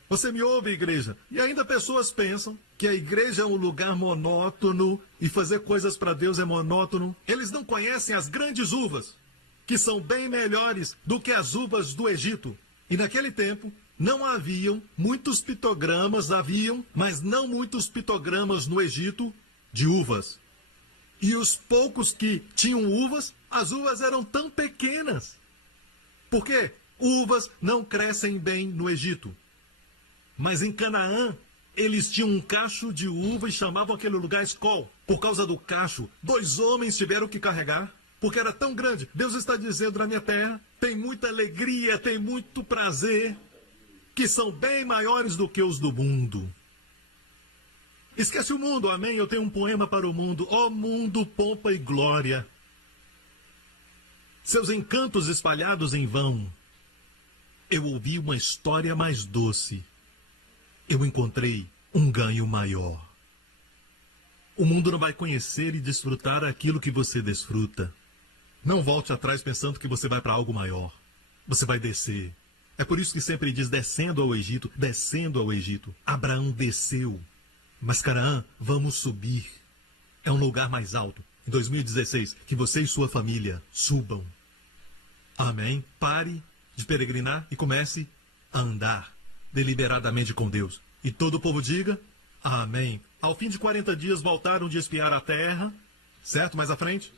Você me ouve, igreja? E ainda pessoas pensam que a igreja é um lugar monótono e fazer coisas para Deus é monótono. Eles não conhecem as grandes uvas, que são bem melhores do que as uvas do Egito. E naquele tempo não haviam muitos pictogramas, mas não muitos pictogramas no Egito de uvas. E os poucos que tinham uvas, as uvas eram tão pequenas. Por quê? Uvas não crescem bem no Egito. Mas em Canaã, eles tinham um cacho de uva e chamavam aquele lugar Escol. Por causa do cacho, 2 homens tiveram que carregar, porque era tão grande. Deus está dizendo na minha terra, tem muita alegria, tem muito prazer, que são bem maiores do que os do mundo. Esquece o mundo, amém? Eu tenho um poema para o mundo. Ó mundo, pompa e glória. Seus encantos espalhados em vão. Eu ouvi uma história mais doce. Eu encontrei um ganho maior. O mundo não vai conhecer e desfrutar aquilo que você desfruta. Não volte atrás pensando que você vai para algo maior. Você vai descer. É por isso que sempre diz descendo ao Egito, descendo ao Egito. Abraão desceu. Mas Canaã, vamos subir. É um lugar mais alto. Em 2016, que você e sua família subam. Amém? Pare de peregrinar e comece a andar deliberadamente com Deus. E todo o povo diga, amém. Ao fim de 40 dias voltaram de espiar a terra, certo? Mais à frente.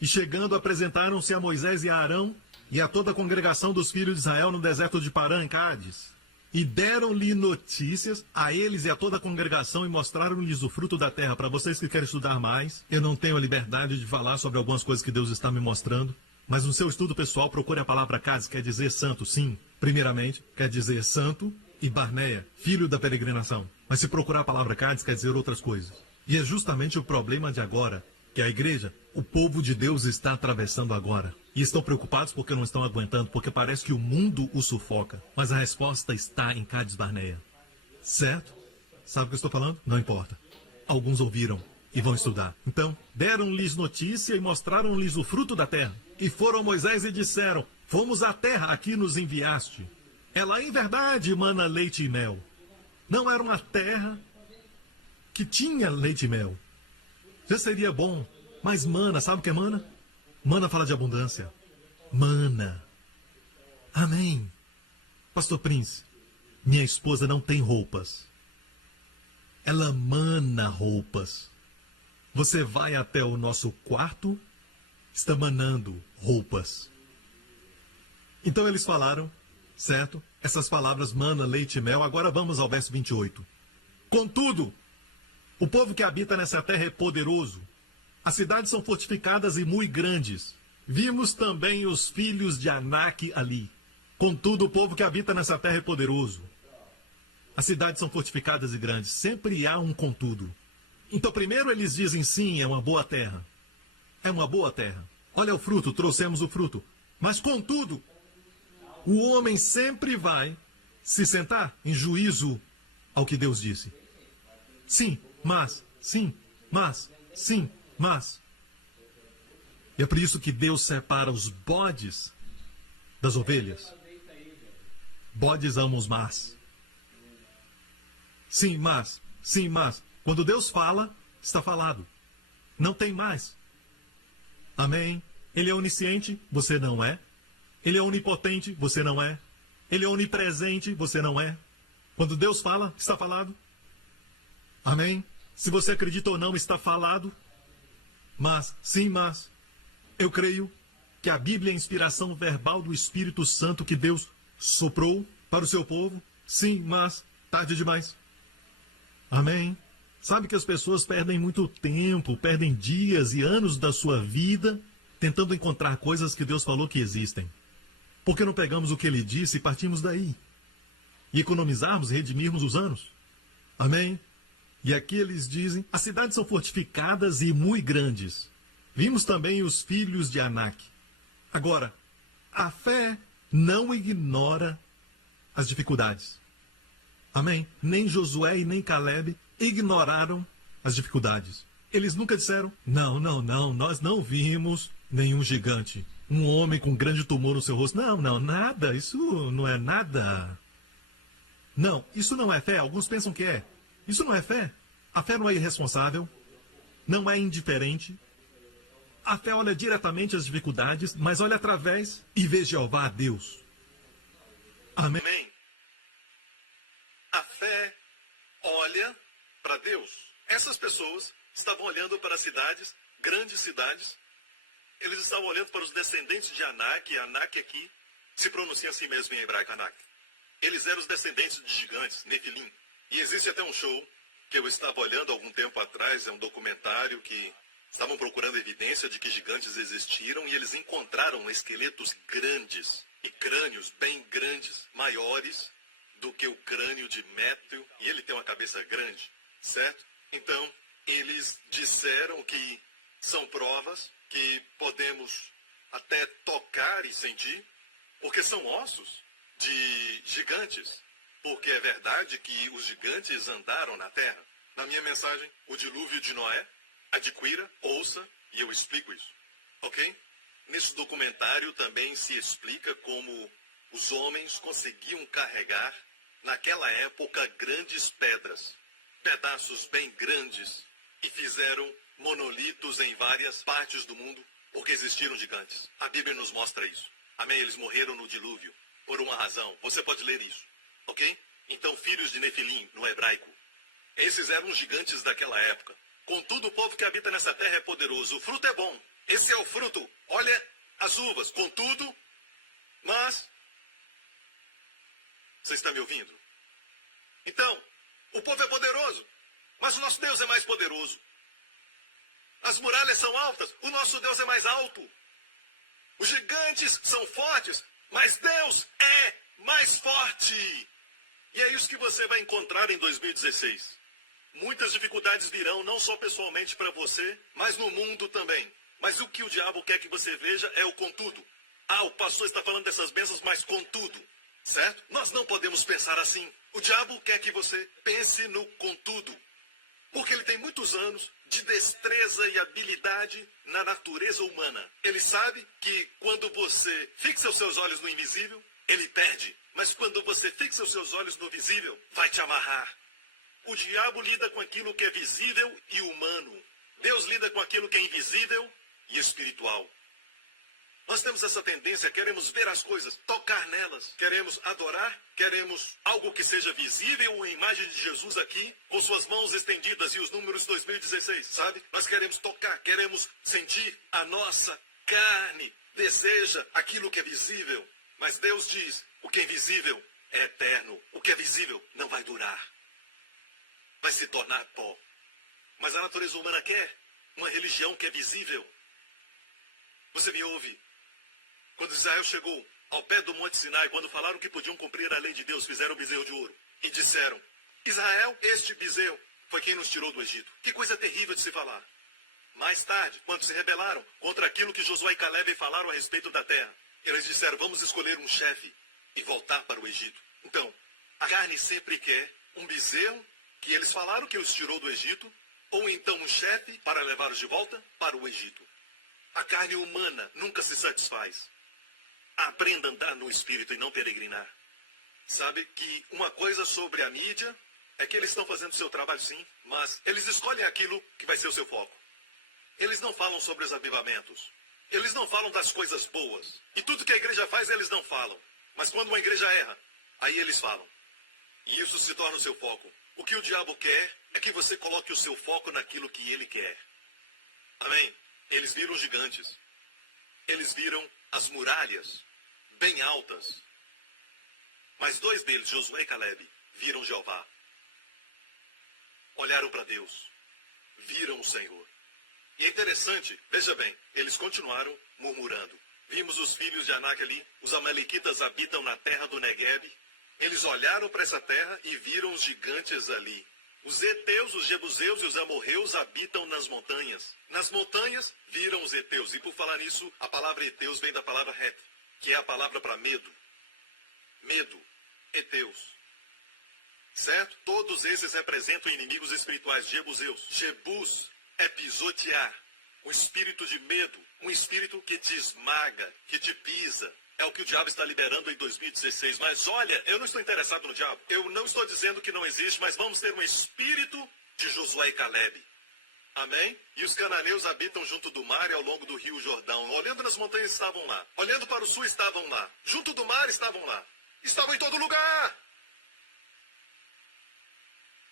E chegando apresentaram-se a Moisés e a Arão e a toda a congregação dos filhos de Israel no deserto de Parã, em Cádiz. E deram-lhe notícias a eles e a toda a congregação e mostraram-lhes o fruto da terra. Para vocês que querem estudar mais, eu não tenho a liberdade de falar sobre algumas coisas que Deus está me mostrando. Mas no seu estudo pessoal, procure a palavra Cádiz, quer dizer santo, sim. Primeiramente, quer dizer santo e Barneia, filho da peregrinação. Mas se procurar a palavra Cádiz, quer dizer outras coisas. E é justamente o problema de agora, que a igreja, o povo de Deus está atravessando agora. E estão preocupados porque não estão aguentando, porque parece que o mundo os sufoca. Mas a resposta está em Cádiz Barneia. Certo? Sabe o que eu estou falando? Não importa. Alguns ouviram e vão estudar. Então, deram-lhes notícia e mostraram-lhes o fruto da terra. E foram a Moisés e disseram, fomos à terra a que nos enviaste. Ela em verdade mana leite e mel. Não era uma terra que tinha leite e mel. Já seria bom, mas mana, sabe o que é mana? Mana fala de abundância. Mana. Amém. Pastor Prince, minha esposa não tem roupas. Ela mana roupas. Você vai até o nosso quarto, está manando roupas. Então eles falaram, certo? Essas palavras mana, leite e mel. Agora vamos ao verso 28. Contudo, o povo que habita nessa terra é poderoso. As cidades são fortificadas e muito grandes. Vimos também os filhos de Anak ali. Contudo, o povo que habita nessa terra é poderoso. As cidades são fortificadas e grandes. Sempre há um contudo. Então, primeiro eles dizem sim, é uma boa terra. É uma boa terra. Olha o fruto, trouxemos o fruto. Mas, contudo, o homem sempre vai se sentar em juízo ao que Deus disse. Sim, mas, sim, mas, sim, mas. E é por isso que Deus separa os bodes das ovelhas. Bodes amam os mas. Sim, mas, sim, mas. Quando Deus fala, está falado. Não tem mais. Amém? Ele é onisciente, você não é. Ele é onipotente, você não é. Ele é onipresente, você não é. Quando Deus fala, está falado. Amém? Se você acredita ou não, está falado. Mas, sim, mas, eu creio que a Bíblia é a inspiração verbal do Espírito Santo que Deus soprou para o seu povo. Sim, mas, tarde demais. Amém? Sabe que as pessoas perdem muito tempo, perdem dias e anos da sua vida tentando encontrar coisas que Deus falou que existem. Por que não pegamos o que ele disse e partimos daí? E economizarmos e redimirmos os anos? Amém? E aqui eles dizem, as cidades são fortificadas e muito grandes. Vimos também os filhos de Anak. Agora, a fé não ignora as dificuldades. Amém? Nem Josué e nem Caleb ignoraram as dificuldades. Eles nunca disseram, não, nós não vimos nenhum gigante. Um homem com grande tumor no seu rosto. Não, nada, isso não é nada. Não, isso não é fé. Alguns pensam que é. Isso não é fé. A fé não é irresponsável, não é indiferente. A fé olha diretamente as dificuldades, mas olha através e vê Jeová, Deus. Amém? Amém. A fé olha para Deus. Essas pessoas estavam olhando para cidades, grandes cidades. Eles estavam olhando para os descendentes de Anak, e Anak aqui se pronuncia assim mesmo em hebraico, Anak. Eles eram os descendentes de gigantes, Nefilim. E existe até um show que eu estava olhando há algum tempo atrás, é um documentário que estavam procurando evidência de que gigantes existiram e eles encontraram esqueletos grandes e crânios bem grandes, maiores do que o crânio de Métrio, e ele tem uma cabeça grande, certo? Então, eles disseram que são provas que podemos até tocar e sentir, porque são ossos de gigantes. Porque é verdade que os gigantes andaram na terra. Na minha mensagem, o dilúvio de Noé, adquira, ouça, e eu explico isso. Ok? Nesse documentário também se explica como os homens conseguiam carregar, naquela época, grandes pedras, pedaços bem grandes, e fizeram monolitos em várias partes do mundo, porque existiram gigantes. A Bíblia nos mostra isso. Amém? Eles morreram no dilúvio, por uma razão. Você pode ler isso. Ok? Então, filhos de Nefilim, no hebraico. Esses eram os gigantes daquela época. Contudo, o povo que habita nessa terra é poderoso. O fruto é bom. Esse é o fruto. Olha as uvas. Contudo, mas... Você está me ouvindo? Então, o povo é poderoso, mas o nosso Deus é mais poderoso. As muralhas são altas, o nosso Deus é mais alto. Os gigantes são fortes, mas Deus é mais forte. E é isso que você vai encontrar em 2016. Muitas dificuldades virão, não só pessoalmente para você, mas no mundo também. Mas o que o diabo quer que você veja é o contudo. O pastor está falando dessas bênçãos, mas contudo. Certo? Nós não podemos pensar assim. O diabo quer que você pense no contudo. Porque ele tem muitos anos de destreza e habilidade na natureza humana. Ele sabe que quando você fixa os seus olhos no invisível, ele perde. Mas quando você fixa os seus olhos no visível, vai te amarrar. O diabo lida com aquilo que é visível e humano. Deus lida com aquilo que é invisível e espiritual. Nós temos essa tendência, queremos ver as coisas, tocar nelas. Queremos adorar, queremos algo que seja visível, a imagem de Jesus aqui, com suas mãos estendidas e os números 2016, sabe? Nós queremos tocar, queremos sentir. A nossa carne deseja aquilo que é visível. Mas Deus diz, o que é invisível é eterno. O que é visível não vai durar. Vai se tornar pó. Mas a natureza humana quer uma religião que é visível. Você me ouve? Quando Israel chegou ao pé do Monte Sinai, quando falaram que podiam cumprir a lei de Deus, fizeram um bezerro de ouro. E disseram, Israel, este bezerro foi quem nos tirou do Egito. Que coisa terrível de se falar. Mais tarde, quando se rebelaram contra aquilo que Josué e Caleb falaram a respeito da terra, eles disseram, vamos escolher um chefe e voltar para o Egito. Então, a carne sempre quer um bezerro que eles falaram que os tirou do Egito, ou então um chefe para levá-los de volta para o Egito. A carne humana nunca se satisfaz. Aprenda a andar no espírito e não peregrinar. Sabe que uma coisa sobre a mídia é que eles estão fazendo o seu trabalho sim, mas eles escolhem aquilo que vai ser o seu foco. Eles não falam sobre os avivamentos. Eles não falam das coisas boas. E tudo que a igreja faz, eles não falam. Mas quando uma igreja erra, aí eles falam. E isso se torna o seu foco. O que o diabo quer é que você coloque o seu foco naquilo que ele quer. Amém? Eles viram gigantes. Eles viram as muralhas bem altas. Mas dois deles, Josué e Caleb, viram Jeová. Olharam para Deus. Viram o Senhor. E é interessante, veja bem, eles continuaram murmurando. Vimos os filhos de Anak ali, os amalequitas habitam na terra do Negueb. Eles olharam para essa terra e viram os gigantes ali. Os heteus, os jebuseus e os amorreus habitam nas montanhas. Nas montanhas viram os heteus. E por falar nisso, a palavra heteus vem da palavra het, que é a palavra para medo. Medo, heteus. Certo? Todos esses representam inimigos espirituais, jebuseus. Jebus é pisotear, um espírito de medo, um espírito que te esmaga, que te pisa. É o que o diabo está liberando em 2016. Mas olha, eu não estou interessado no diabo. Eu não estou dizendo que não existe, mas vamos ter um espírito de Josué e Caleb. Amém? E os cananeus habitam junto do mar e ao longo do rio Jordão. Olhando nas montanhas estavam lá. Olhando para o sul estavam lá. Junto do mar estavam lá. Estavam em todo lugar.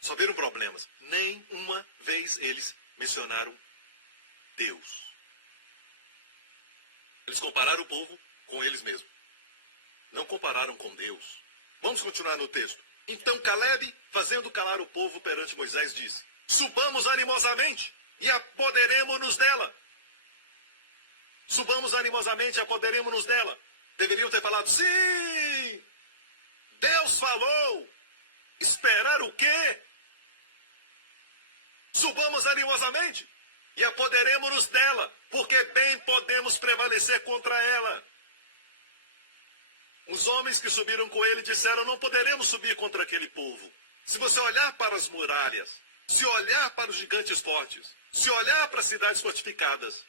Só viram problemas. Nem uma vez eles mencionaram Deus. Eles compararam o povo com eles mesmos. Não compararam com Deus. Vamos continuar no texto. Então Caleb, fazendo calar o povo perante Moisés, disse, subamos animosamente e apoderemo-nos dela. Subamos animosamente e apoderemo-nos dela. Deveriam ter falado, sim! Deus falou! Esperar o quê? Subamos animosamente e apoderemo-nos dela, porque bem podemos prevalecer contra ela. Os homens que subiram com ele disseram, não poderemos subir contra aquele povo. Se você olhar para as muralhas, se olhar para os gigantes fortes, se olhar para as cidades fortificadas,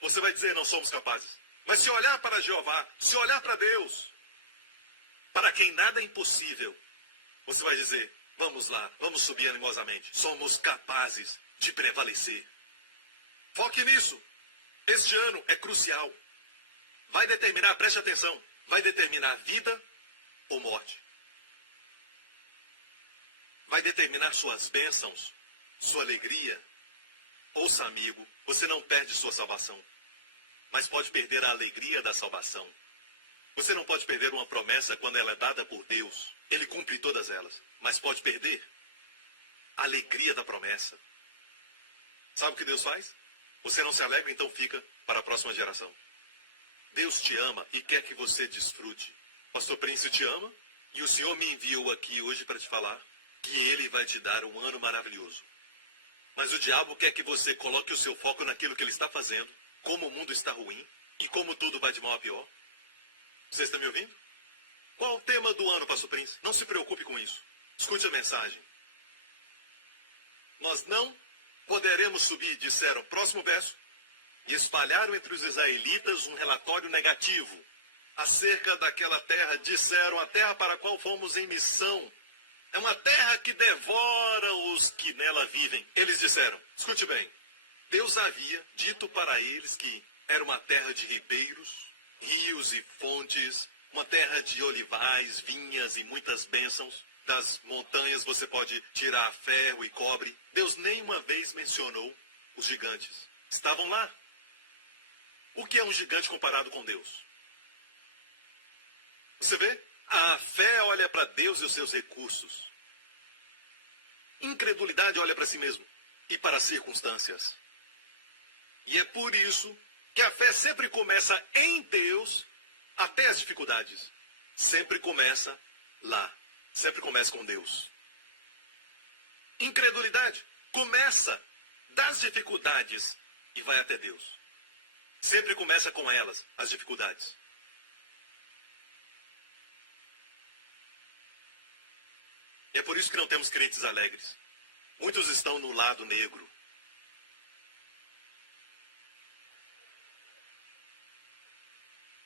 você vai dizer, não somos capazes. Mas se olhar para Jeová, se olhar para Deus, para quem nada é impossível, você vai dizer, vamos lá, vamos subir animosamente. Somos capazes de prevalecer. Foque nisso. Este ano é crucial. Vai determinar, preste atenção, vai determinar vida ou morte. Vai determinar suas bênçãos, sua alegria. Ouça, amigo, você não perde sua salvação, mas pode perder a alegria da salvação. Você não pode perder uma promessa quando ela é dada por Deus. Ele cumpre todas elas, mas pode perder a alegria da promessa. Sabe o que Deus faz? Você não se alegra, então fica para a próxima geração. Deus te ama e quer que você desfrute. Pastor Prince te ama e o Senhor me enviou aqui hoje para te falar que Ele vai te dar um ano maravilhoso. Mas o diabo quer que você coloque o seu foco naquilo que ele está fazendo, como o mundo está ruim e como tudo vai de mal a pior. Você está me ouvindo? Qual o tema do ano, Pastor Prince? Não se preocupe com isso. Escute a mensagem. Nós não poderemos subir, disseram, próximo verso, e espalharam entre os israelitas um relatório negativo acerca daquela terra. Disseram, a terra para a qual fomos em missão é uma terra que devora os que nela vivem. Eles disseram, escute bem, Deus havia dito para eles que era uma terra de ribeiros, rios e fontes, uma terra de olivais, vinhas e muitas bênçãos. Das montanhas você pode tirar ferro e cobre. Deus nem uma vez mencionou os gigantes. Estavam lá. O que é um gigante comparado com Deus? Você vê? A fé olha para Deus e os seus recursos. Incredulidade olha para si mesmo e para as circunstâncias. E é por isso que a fé sempre começa em Deus até as dificuldades. Sempre começa lá. Sempre começa com Deus. Incredulidade começa das dificuldades e vai até Deus. Sempre começa com elas, as dificuldades. E é por isso que não temos crentes alegres. Muitos estão no lado negro.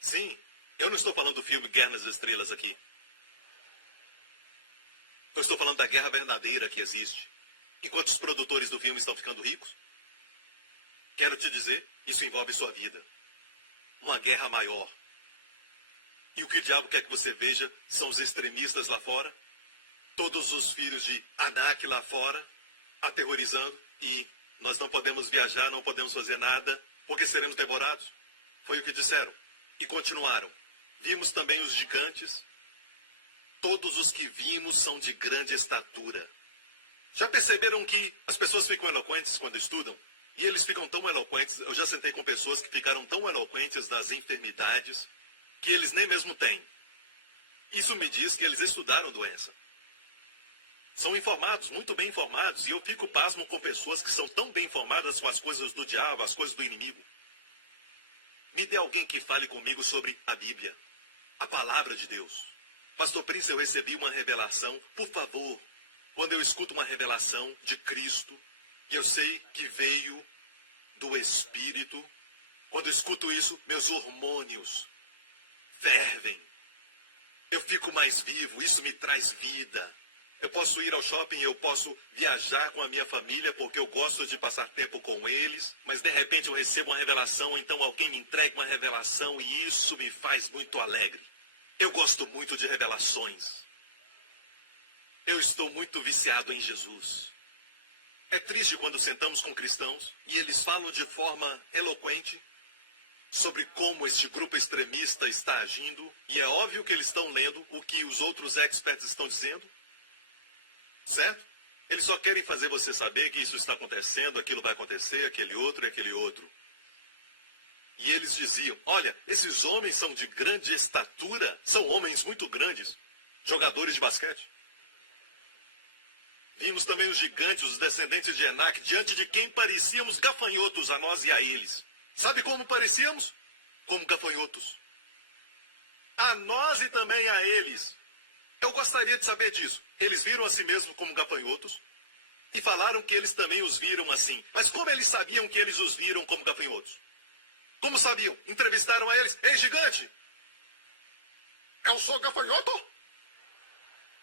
Sim, eu não estou falando do filme Guerra nas Estrelas aqui. Eu estou falando da guerra verdadeira que existe. Enquanto os produtores do filme estão ficando ricos, quero te dizer, isso envolve sua vida. Uma guerra maior. E o que o diabo quer que você veja são os extremistas lá fora, todos os filhos de Anak lá fora, aterrorizando, e nós não podemos viajar, não podemos fazer nada, porque seremos devorados. Foi o que disseram. E continuaram. Vimos também os gigantes. Todos os que vimos são de grande estatura. Já perceberam que as pessoas ficam eloquentes quando estudam? E eles ficam tão eloquentes, eu já sentei com pessoas que ficaram tão eloquentes das enfermidades que eles nem mesmo têm. Isso me diz que eles estudaram doença. São informados, muito bem informados, e eu fico pasmo com pessoas que são tão bem informadas com as coisas do diabo, as coisas do inimigo. Me dê alguém que fale comigo sobre a Bíblia, a palavra de Deus. Pastor Prince, eu recebi uma revelação. Por favor, quando eu escuto uma revelação de Cristo, e eu sei que veio do Espírito, quando eu escuto isso, meus hormônios fervem. Eu fico mais vivo, isso me traz vida. Eu posso ir ao shopping, eu posso viajar com a minha família, porque eu gosto de passar tempo com eles, mas de repente eu recebo uma revelação, então alguém me entrega uma revelação e isso me faz muito alegre. Eu gosto muito de revelações. Eu estou muito viciado em Jesus. É triste quando sentamos com cristãos e eles falam de forma eloquente sobre como este grupo extremista está agindo, e é óbvio que eles estão lendo o que os outros experts estão dizendo. Certo? Eles só querem fazer você saber que isso está acontecendo, aquilo vai acontecer, aquele outro e aquele outro. E eles diziam, olha, esses homens são de grande estatura, são homens muito grandes, jogadores de basquete. Vimos também os gigantes, os descendentes de Enac, diante de quem parecíamos gafanhotos a nós e a eles. Sabe como parecíamos? Como gafanhotos. A nós e também a eles. Eu gostaria de saber disso. Eles viram a si mesmos como gafanhotos e falaram que eles também os viram assim. Mas como eles sabiam que eles os viram como gafanhotos? Como sabiam? Entrevistaram a eles. Ei, gigante! Eu sou gafanhoto?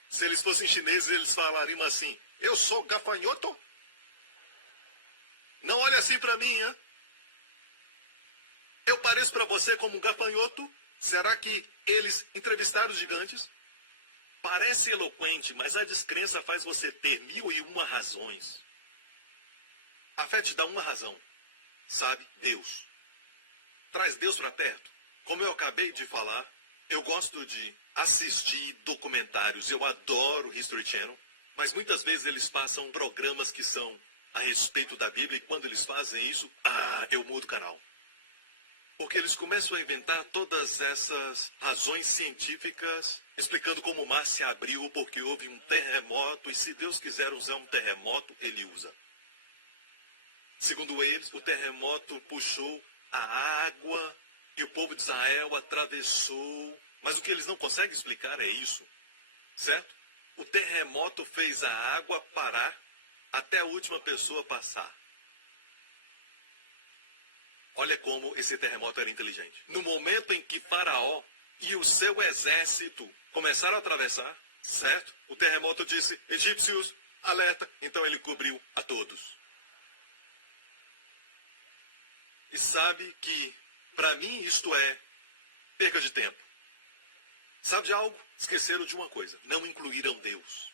Se eles fossem chineses, eles falariam assim. Eu sou gafanhoto? Não olhe assim para mim, hein? Eu pareço para você como um gafanhoto? Será que eles entrevistaram os gigantes? Parece eloquente, mas a descrença faz você ter 1001 razões. A fé te dá uma razão. Sabe? Deus. Traz Deus para perto. Como eu acabei de falar, eu gosto de assistir documentários. Eu adoro History Channel. Mas muitas vezes eles passam programas que são a respeito da Bíblia. E quando eles fazem isso, eu mudo o canal. Porque eles começam a inventar todas essas razões científicas, explicando como o mar se abriu porque houve um terremoto, e se Deus quiser usar um terremoto, ele usa. Segundo eles, o terremoto puxou a água e o povo de Israel atravessou. Mas o que eles não conseguem explicar é isso, certo? O terremoto fez a água parar até a última pessoa passar. Olha como esse terremoto era inteligente. No momento em que Faraó e o seu exército começaram a atravessar, certo? O terremoto disse, egípcios, alerta. Então ele cobriu a todos. E sabe que, para mim, isto é perca de tempo. Sabe de algo? Esqueceram de uma coisa. Não incluíram Deus.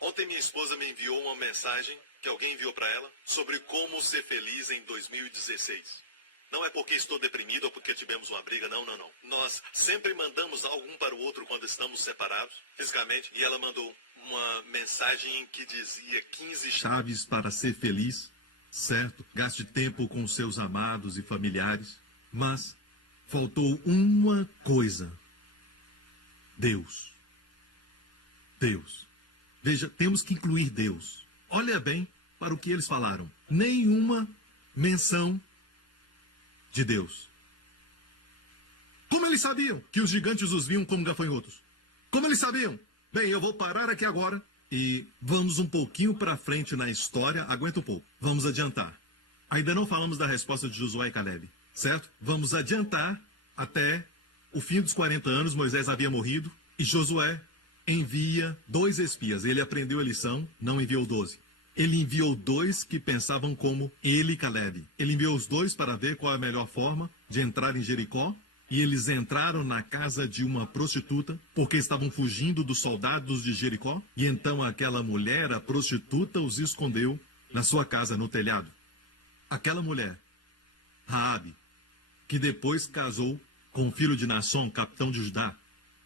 Ontem minha esposa me enviou uma mensagem que alguém enviou para ela sobre como ser feliz em 2016. Não é porque estou deprimido ou porque tivemos uma briga, não. Nós sempre mandamos algo um para o outro quando estamos separados, fisicamente, e ela mandou uma mensagem que dizia 15 chaves para ser feliz, certo? Gaste tempo com seus amados e familiares, mas faltou uma coisa. Deus. Veja, temos que incluir Deus. Olha bem para o que eles falaram. Nenhuma menção de Deus. Como eles sabiam que os gigantes os viam como gafanhotos? Como eles sabiam? Bem, eu vou parar aqui agora e vamos um pouquinho para frente na história. Aguenta um pouco. Vamos adiantar. Ainda não falamos da resposta de Josué e Caleb, certo? Vamos adiantar até o fim dos 40 anos. Moisés havia morrido e Josué envia 2 espias. Ele aprendeu a lição, não enviou 12. Ele enviou 2 que pensavam como ele e Caleb. Ele enviou os 2 para ver qual é a melhor forma de entrar em Jericó. E eles entraram na casa de uma prostituta, porque estavam fugindo dos soldados de Jericó. E então aquela mulher, a prostituta, os escondeu na sua casa, no telhado. Aquela mulher, Raabe, que depois casou com o filho de Naasson, capitão de Judá.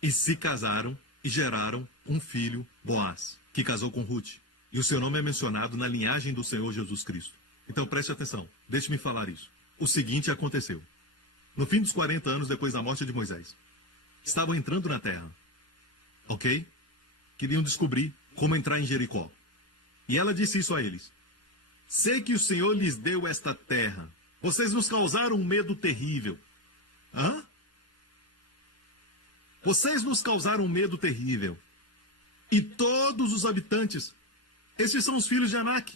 E se casaram e geraram um filho, Boaz, que casou com Ruth. E o seu nome é mencionado na linhagem do Senhor Jesus Cristo. Então preste atenção, deixe-me falar isso. O seguinte aconteceu. No fim dos 40 anos depois da morte de Moisés, estavam entrando na terra, ok? Queriam descobrir como entrar em Jericó. E ela disse isso a eles. Sei que o Senhor lhes deu esta terra. Vocês nos causaram um medo terrível. Hã? Vocês nos causaram um medo terrível. E todos os habitantes, esses são os filhos de Anak.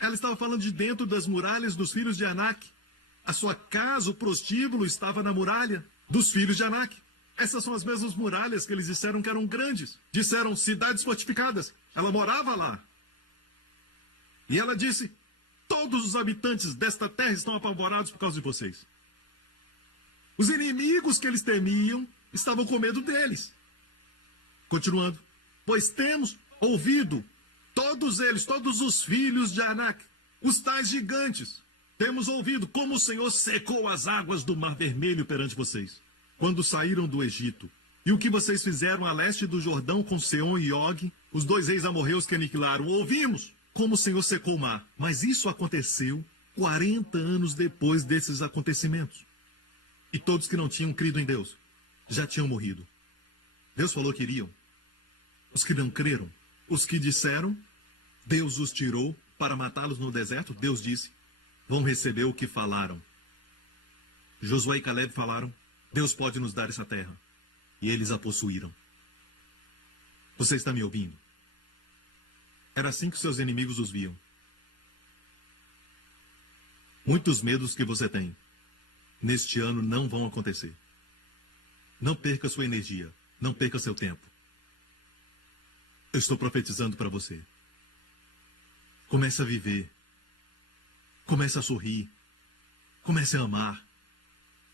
Ela estava falando de dentro das muralhas dos filhos de Anak. A sua casa, o prostíbulo, estava na muralha dos filhos de Anak. Essas são as mesmas muralhas que eles disseram que eram grandes. Disseram cidades fortificadas. Ela morava lá. E ela disse, todos os habitantes desta terra estão apavorados por causa de vocês. Os inimigos que eles temiam estavam com medo deles. Continuando. Pois temos ouvido todos eles, todos os filhos de Anak, os tais gigantes. Temos ouvido como o Senhor secou as águas do Mar Vermelho perante vocês, quando saíram do Egito. E o que vocês fizeram a leste do Jordão com Seom e Og, os 2 reis amorreus que aniquilaram. Ouvimos como o Senhor secou o mar. Mas isso aconteceu 40 anos depois desses acontecimentos. E todos que não tinham crido em Deus já tinham morrido. Deus falou que iriam. Os que não creram, os que disseram, Deus os tirou para matá-los no deserto, Deus disse, vão receber o que falaram. Josué e Caleb falaram, Deus pode nos dar essa terra. E eles a possuíram. Você está me ouvindo? Era assim que seus inimigos os viam. Muitos medos que você tem, neste ano não vão acontecer. Não perca sua energia, não perca seu tempo. Eu estou profetizando para você. Comece a viver. Comece a sorrir. Comece a amar.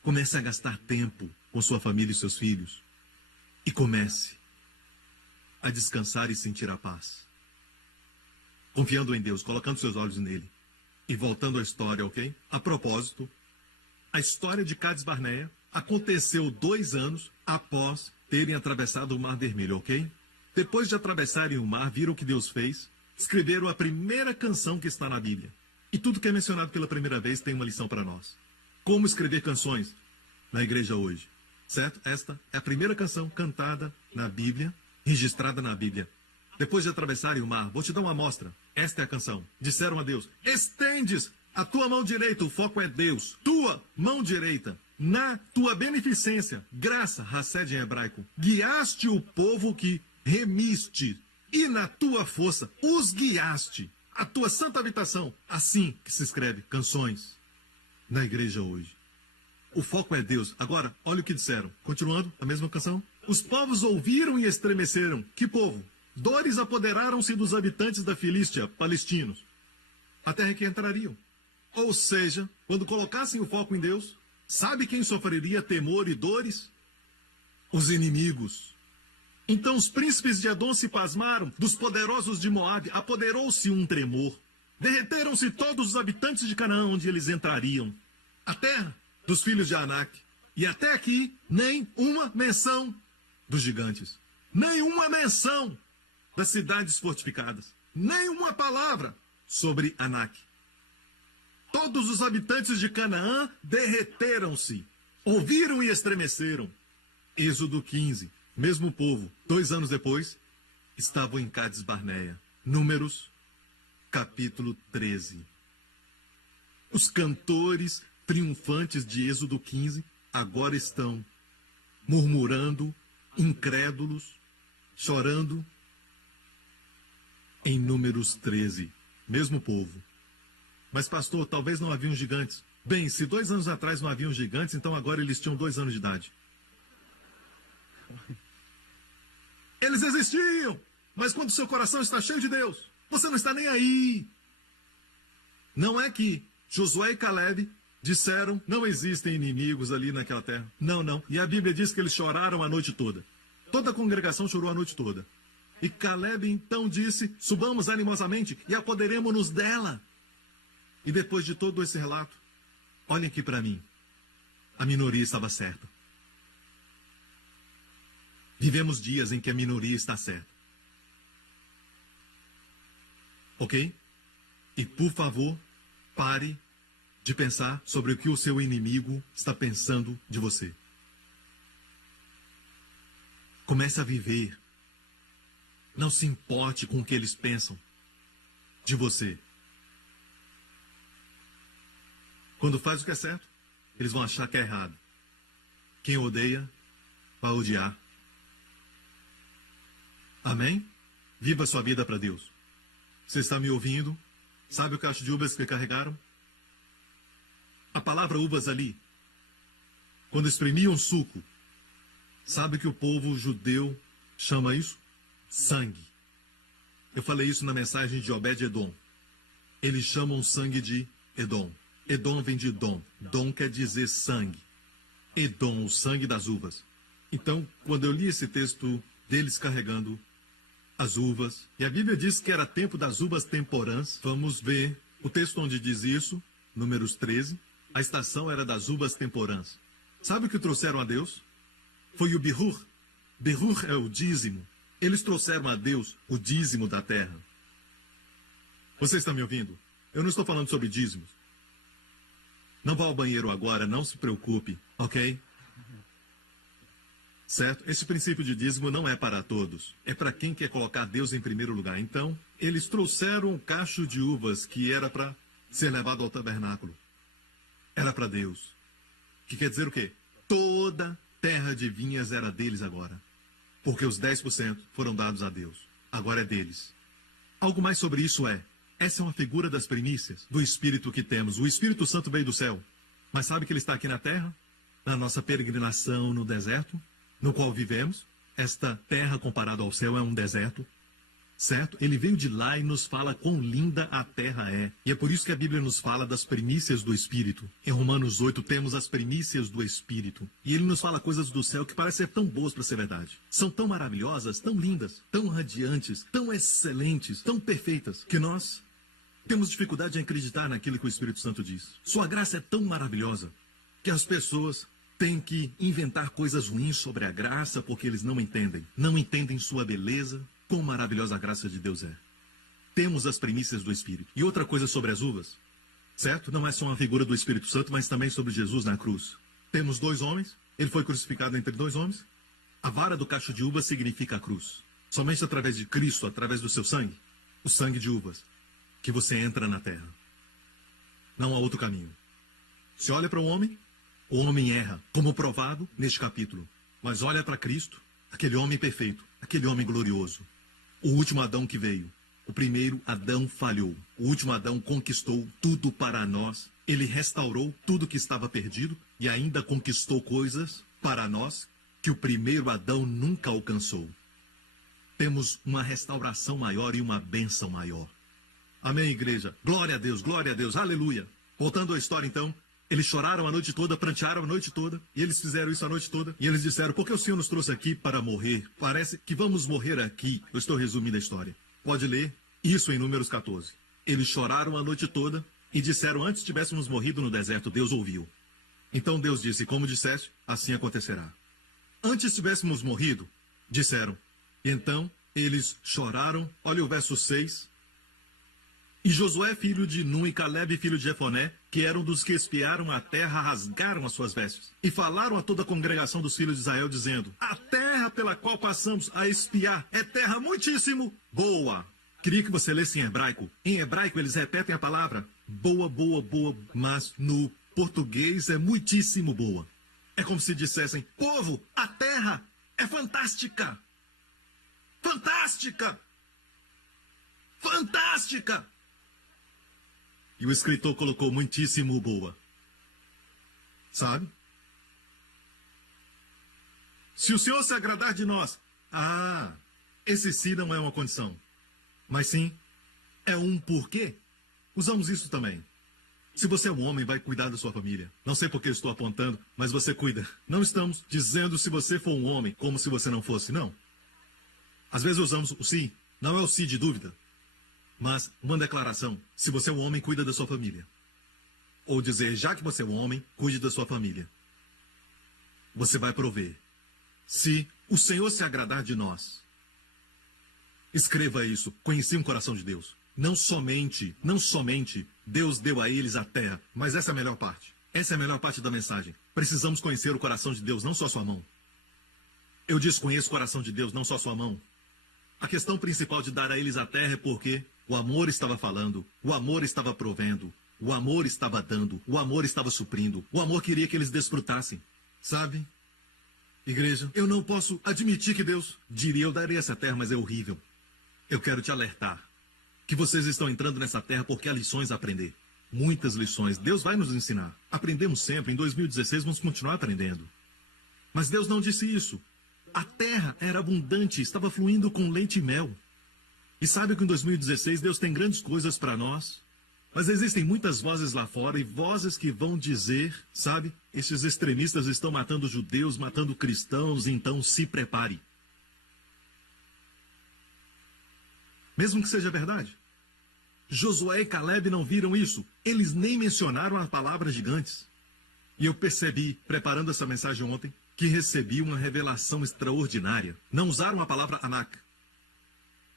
Comece a gastar tempo com sua família e seus filhos. E comece a descansar e sentir a paz. Confiando em Deus, colocando seus olhos nele. E voltando à história, ok? A propósito, a história de Cades Barneia aconteceu 2 anos após terem atravessado o Mar Vermelho, ok? Depois de atravessarem o mar, viram o que Deus fez, escreveram a primeira canção que está na Bíblia. E tudo que é mencionado pela primeira vez tem uma lição para nós. Como escrever canções na igreja hoje, certo? Esta é a primeira canção cantada na Bíblia, registrada na Bíblia. Depois de atravessarem o mar, vou te dar uma amostra. Esta é a canção. Disseram a Deus, estendes a tua mão direita, o foco é Deus. Tua mão direita, na tua beneficência, graça, Hased em hebraico, guiaste o povo que remiste, e na tua força os guiaste, a tua santa habitação. Assim que se escreve canções na igreja hoje. O foco é Deus. Agora, olha o que disseram. Continuando, a mesma canção. Os povos ouviram e estremeceram. Que povo? Dores apoderaram-se dos habitantes da Filístia, palestinos. A terra que entrariam. Ou seja, quando colocassem o foco em Deus, sabe quem sofreria temor e dores? Os inimigos. Então os príncipes de Edom se pasmaram, dos poderosos de Moabe apoderou-se um tremor. Derreteram-se todos os habitantes de Canaã onde eles entrariam. a terra dos filhos de Anak. E até aqui, nem uma menção dos gigantes. Nenhuma menção das cidades fortificadas. Nenhuma palavra sobre Anak. Todos os habitantes de Canaã derreteram-se. Ouviram e estremeceram. Êxodo 15. Mesmo povo, 2 anos depois, estavam em Cádiz Barneia. Números, capítulo 13. Os cantores triunfantes de Êxodo 15 agora estão murmurando, incrédulos, chorando. Em Números 13, mesmo povo. Mas pastor, talvez não haviam gigantes. Bem, se 2 anos atrás não haviam gigantes, então agora eles tinham 2 anos de idade. Eles existiam, mas quando seu coração está cheio de Deus, você não está nem aí. Não é que Josué e Caleb disseram, não existem inimigos ali naquela terra. Não, não. E a Bíblia diz que eles choraram a noite toda. Toda a congregação chorou a noite toda. E Caleb então disse, subamos animosamente e apoderemos-nos dela. E depois de todo esse relato, olhem aqui para mim. A minoria estava certa. Vivemos dias em que a minoria está certa. Ok? E por favor, pare de pensar sobre o que o seu inimigo está pensando de você. Comece a viver. Não se importe com o que eles pensam de você. Quando faz o que é certo, eles vão achar que é errado. Quem odeia, vai odiar. Amém? Viva sua vida para Deus. Você está me ouvindo? Sabe o cacho de uvas que carregaram? A palavra uvas ali, quando espremiam suco, sabe que o povo judeu chama isso? Sangue. Eu falei isso na mensagem de Obed-Edom. Eles chamam sangue de Edom. Edom vem de Dom. Dom quer dizer sangue. Edom, o sangue das uvas. Então, quando eu li esse texto deles carregando as uvas, e a Bíblia diz que era tempo das uvas temporãs, vamos ver o texto onde diz isso, Números 13. A estação era das uvas temporãs. Sabe o que trouxeram a Deus? Foi o birur. Birur é o dízimo. Eles trouxeram a Deus o dízimo da terra. Você está me ouvindo? Eu não estou falando sobre dízimos. Não vá ao banheiro agora, não se preocupe, ok? Certo? Esse princípio de dízimo não é para todos. É para quem quer colocar Deus em primeiro lugar. Então, eles trouxeram um cacho de uvas que era para ser levado ao tabernáculo. Era para Deus. Que quer dizer o quê? Toda terra de vinhas era deles agora. Porque os 10% foram dados a Deus. Agora é deles. Algo mais sobre isso é, essa é uma figura das primícias, do Espírito que temos. O Espírito Santo veio do céu. Mas sabe que ele está aqui na terra? Na nossa peregrinação no deserto, no qual vivemos. Esta terra, comparada ao céu, é um deserto. Certo? Ele veio de lá e nos fala quão linda a terra é. E é por isso que a Bíblia nos fala das primícias do Espírito. Em Romanos 8 temos as primícias do Espírito. E ele nos fala coisas do céu que parecem ser tão boas para ser verdade. São tão maravilhosas, tão lindas, tão radiantes, tão excelentes, tão perfeitas, que nós temos dificuldade em acreditar naquilo que o Espírito Santo diz. Sua graça é tão maravilhosa que as pessoas têm que inventar coisas ruins sobre a graça porque eles não entendem. Não entendem sua beleza. Quão maravilhosa a graça de Deus é. Temos as primícias do Espírito. E outra coisa sobre as uvas, certo? Não é só uma figura do Espírito Santo, mas também sobre Jesus na cruz. Temos 2 homens, ele foi crucificado entre 2 homens. A vara do cacho de uvas significa a cruz. Somente através de Cristo, através do seu sangue, o sangue de uvas, que você entra na terra. Não há outro caminho. Se olha para o homem erra, como provado neste capítulo. Mas olha para Cristo, aquele homem perfeito, aquele homem glorioso. O último Adão que veio. O primeiro Adão falhou. O último Adão conquistou tudo para nós. Ele restaurou tudo que estava perdido e ainda conquistou coisas para nós que o primeiro Adão nunca alcançou. Temos uma restauração maior e uma bênção maior. Amém, igreja? Glória a Deus, aleluia. Voltando à história então, eles choraram a noite toda, prantearam a noite toda, e eles fizeram isso a noite toda, e eles disseram, por que o Senhor nos trouxe aqui para morrer? Parece que vamos morrer aqui. Eu estou resumindo a história. Pode ler isso em Números 14. Eles choraram a noite toda, E disseram, antes tivéssemos morrido no deserto, Deus ouviu. Então Deus disse, como disseste, assim acontecerá. Antes tivéssemos morrido, disseram. Então eles choraram, olha o verso 6. E Josué, filho de Nun, e Calebe, filho de Jefoné, que eram dos que espiaram a terra, rasgaram as suas vestes. E falaram a toda a congregação dos filhos de Israel, dizendo, a terra pela qual passamos a espiar é terra muitíssimo boa. Queria que você lesse em hebraico. Em hebraico eles repetem a palavra boa, boa, boa, mas no português é muitíssimo boa. É como se dissessem, povo, a terra é fantástica. Fantástica! Fantástica! E o escritor colocou muitíssimo boa. Sabe? Se o Senhor se agradar de nós, esse sim não é uma condição. Mas sim, é um porquê. Usamos isso também. Se você é um homem, vai cuidar da sua família. Não sei por que estou apontando, mas você cuida. Não estamos dizendo se você for um homem, como se você não fosse, não. Às vezes usamos o sim, não é o sim de dúvida, mas uma declaração. Se você é um homem, cuida da sua família. Ou dizer, já que você é um homem, cuide da sua família. Você vai prover. Se o Senhor se agradar de nós, escreva isso. Conheci um coração de Deus. Não somente Deus deu a eles a terra, mas essa é a melhor parte. Essa é a melhor parte da mensagem. Precisamos conhecer o coração de Deus, não só sua mão. Eu disse, conheço o coração de Deus, não só sua mão. A questão principal de dar a eles a terra é porque o amor estava falando, o amor estava provendo, o amor estava dando, o amor estava suprindo, o amor queria que eles desfrutassem. Sabe, igreja, eu não posso admitir que Deus diria, eu darei essa terra, mas é horrível. Eu quero te alertar que vocês estão entrando nessa terra porque há lições a aprender. Muitas lições. Deus vai nos ensinar. Aprendemos sempre. Em 2016 vamos continuar aprendendo. Mas Deus não disse isso. A terra era abundante, estava fluindo com leite e mel. E sabe que em 2016 Deus tem grandes coisas para nós? Mas existem muitas vozes lá fora e vozes que vão dizer, sabe? Esses extremistas estão matando judeus, matando cristãos, então se prepare. Mesmo que seja verdade. Josué e Calebe não viram isso. Eles nem mencionaram a palavra gigantes. E eu percebi, preparando essa mensagem ontem, que recebi uma revelação extraordinária. Não usaram a palavra Anak.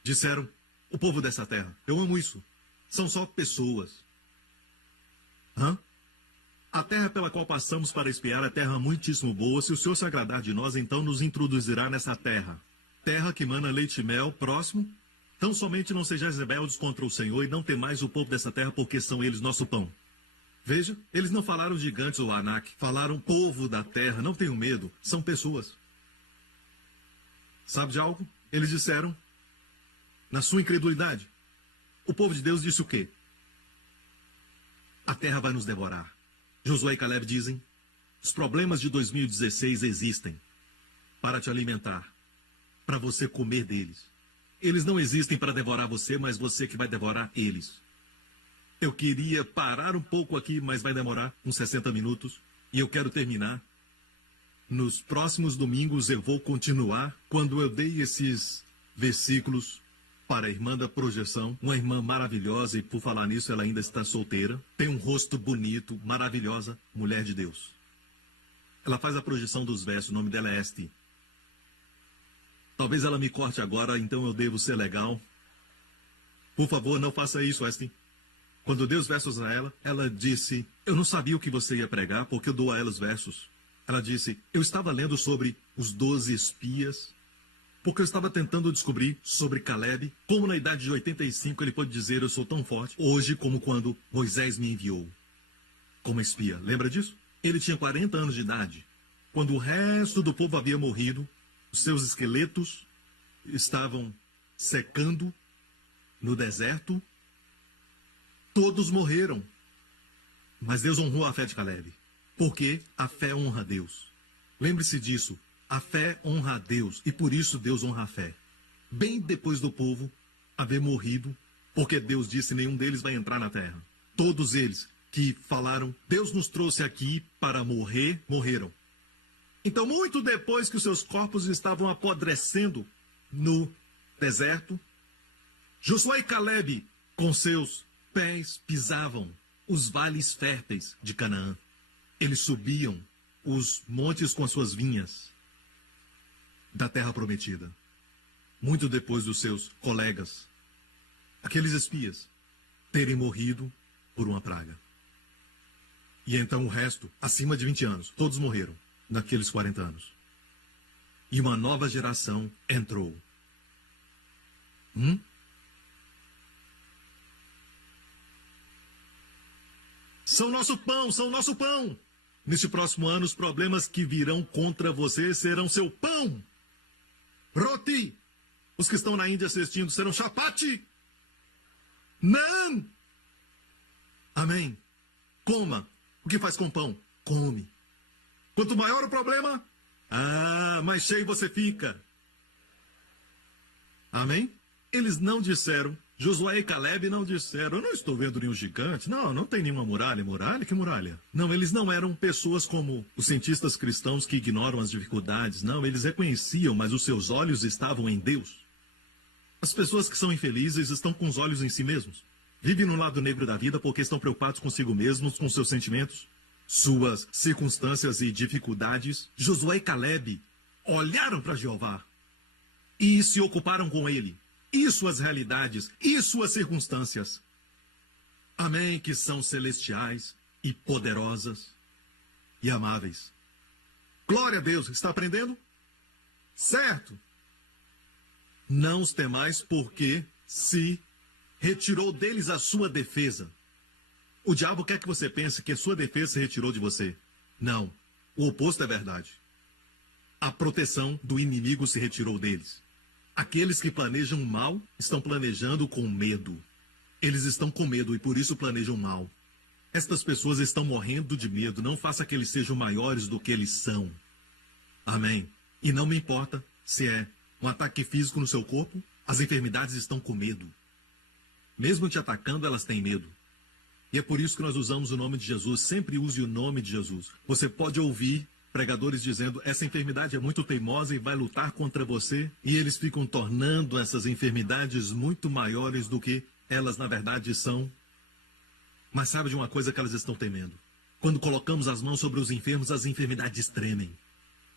Disseram, o povo dessa terra. Eu amo isso. São só pessoas. A terra pela qual passamos para espiar é terra muitíssimo boa. Se o Senhor se agradar de nós, então nos introduzirá nessa terra. Terra que mana leite e mel, próximo. Tão somente não sejais rebeldes contra o Senhor e não temais o povo dessa terra, porque são eles nosso pão. Veja, eles não falaram gigantes ou Anak, falaram povo da terra, não tenham medo, são pessoas. Sabe de algo? Eles disseram, na sua incredulidade, o povo de Deus disse o quê? A terra vai nos devorar. Josué e Calebe dizem, os problemas de 2016 existem para te alimentar, para você comer deles. Eles não existem para devorar você, mas você que vai devorar eles. Eu queria parar um pouco aqui, mas vai demorar uns 60 minutos. E eu quero terminar. Nos próximos domingos eu vou continuar. Quando eu dei esses versículos para a irmã da projeção, uma irmã maravilhosa, e por falar nisso ela ainda está solteira. Tem um rosto bonito, maravilhosa, mulher de Deus. Ela faz a projeção dos versos, o nome dela é Esti. Talvez ela me corte agora, então eu devo ser legal. Por favor, não faça isso, Esti. Quando eu dei os versos a ela, ela disse, eu não sabia o que você ia pregar, porque eu dou a ela os versos. Ela disse, eu estava lendo sobre os 12 espias, porque eu estava tentando descobrir sobre Calebe, como na idade de 85 ele pôde dizer, eu sou tão forte, hoje como quando Moisés me enviou como espia. Lembra disso? Ele tinha 40 anos de idade. Quando o resto do povo havia morrido, os seus esqueletos estavam secando no deserto. Todos morreram. Mas Deus honrou a fé de Calebe. Porque a fé honra a Deus. Lembre-se disso. A fé honra a Deus. E por isso Deus honra a fé. Bem depois do povo haver morrido. Porque Deus disse, nenhum deles vai entrar na terra. Todos eles que falaram, Deus nos trouxe aqui para morrer, morreram. Então, muito depois que os seus corpos estavam apodrecendo no deserto, Josué e Calebe, com seus pés, pisavam os vales férteis de Canaã. Eles subiam os montes com as suas vinhas da terra prometida. Muito depois dos seus colegas, aqueles espias, terem morrido por uma praga. E então o resto, acima de 20 anos, todos morreram naqueles 40 anos. E uma nova geração entrou. São nosso pão, são nosso pão. Neste próximo ano, os problemas que virão contra você serão seu pão. Roti. Os que estão na Índia assistindo serão chapati. Nan. Amém. Coma. O que faz com pão? Come. Quanto maior o problema, mais cheio você fica. Amém? Eles não disseram, Josué e Caleb não disseram, eu não estou vendo nenhum gigante, não tem nenhuma muralha. Muralha? Que muralha? Não, eles não eram pessoas como os cientistas cristãos que ignoram as dificuldades, não, eles reconheciam, mas os seus olhos estavam em Deus. As pessoas que são infelizes estão com os olhos em si mesmos. Vivem no lado negro da vida porque estão preocupados consigo mesmos, com seus sentimentos, suas circunstâncias e dificuldades. Josué e Caleb olharam para Jeová e se ocuparam com ele, e suas realidades, e suas circunstâncias. Amém, que são celestiais e poderosas e amáveis. Glória a Deus, está aprendendo? Certo. Não os temais porque se retirou deles a sua defesa. O diabo quer que você pense que a sua defesa se retirou de você. Não, o oposto é verdade. A proteção do inimigo se retirou deles. Aqueles que planejam mal estão planejando com medo. Eles estão com medo e por isso planejam mal. Estas pessoas estão morrendo de medo. Não faça que eles sejam maiores do que eles são. Amém. E não me importa se é um ataque físico no seu corpo, as enfermidades estão com medo. Mesmo te atacando, elas têm medo. E é por isso que nós usamos o nome de Jesus. Sempre use o nome de Jesus. Você pode ouvir pregadores dizendo, essa enfermidade é muito teimosa e vai lutar contra você. E eles ficam tornando essas enfermidades muito maiores do que elas na verdade são. Mas sabe de uma coisa que elas estão temendo? Quando colocamos as mãos sobre os enfermos, as enfermidades tremem.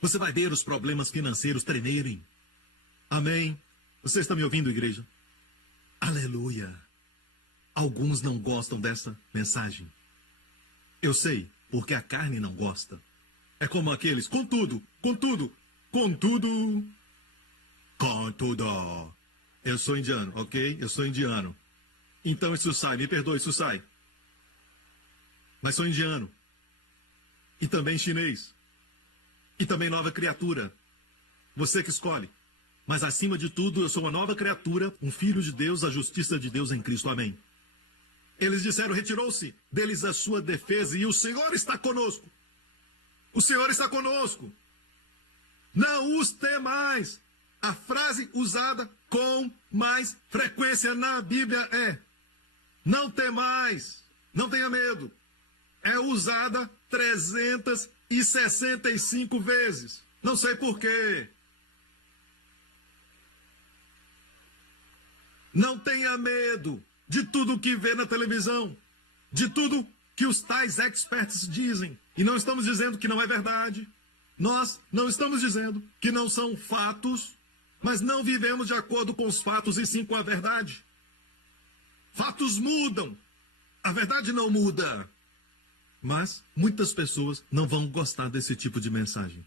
Você vai ver os problemas financeiros tremerem. Amém? Você está me ouvindo, igreja? Aleluia! Alguns não gostam dessa mensagem. Eu sei, porque a carne não gosta. É como aqueles, contudo. Eu sou indiano, ok? Eu sou indiano. Então isso sai, me perdoe, isso sai. Mas sou indiano. E também chinês. E também nova criatura. Você que escolhe. Mas acima de tudo, eu sou uma nova criatura, um filho de Deus, a justiça de Deus em Cristo. Amém. Eles disseram, retirou-se deles a sua defesa e o Senhor está conosco. O Senhor está conosco. Não os temais. A frase usada com mais frequência na Bíblia é, não temais, não tenha medo. É usada 365 vezes. Não sei por quê. Não tenha medo de tudo que vê na televisão, de tudo que os tais experts dizem. E não estamos dizendo que não é verdade. Nós não estamos dizendo que não são fatos, mas não vivemos de acordo com os fatos e sim com a verdade. Fatos mudam, a verdade não muda. Mas muitas pessoas não vão gostar desse tipo de mensagem.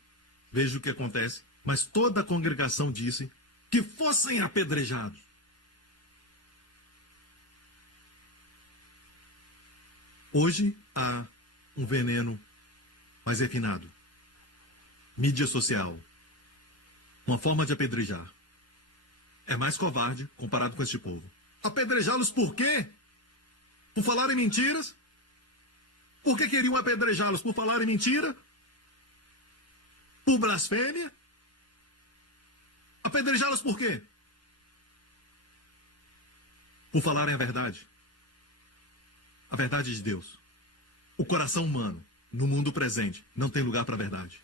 Veja o que acontece. Mas toda a congregação disse que fossem apedrejados. Hoje há um veneno mais refinado. Mídia social. Uma forma de apedrejar. É mais covarde comparado com este povo. Apedrejá-los por quê? Por falarem mentiras? Por que queriam apedrejá-los? Por falarem mentira? Por blasfêmia? Apedrejá-los por quê? Por falarem a verdade. A verdade de Deus. O coração humano, no mundo presente, não tem lugar para a verdade.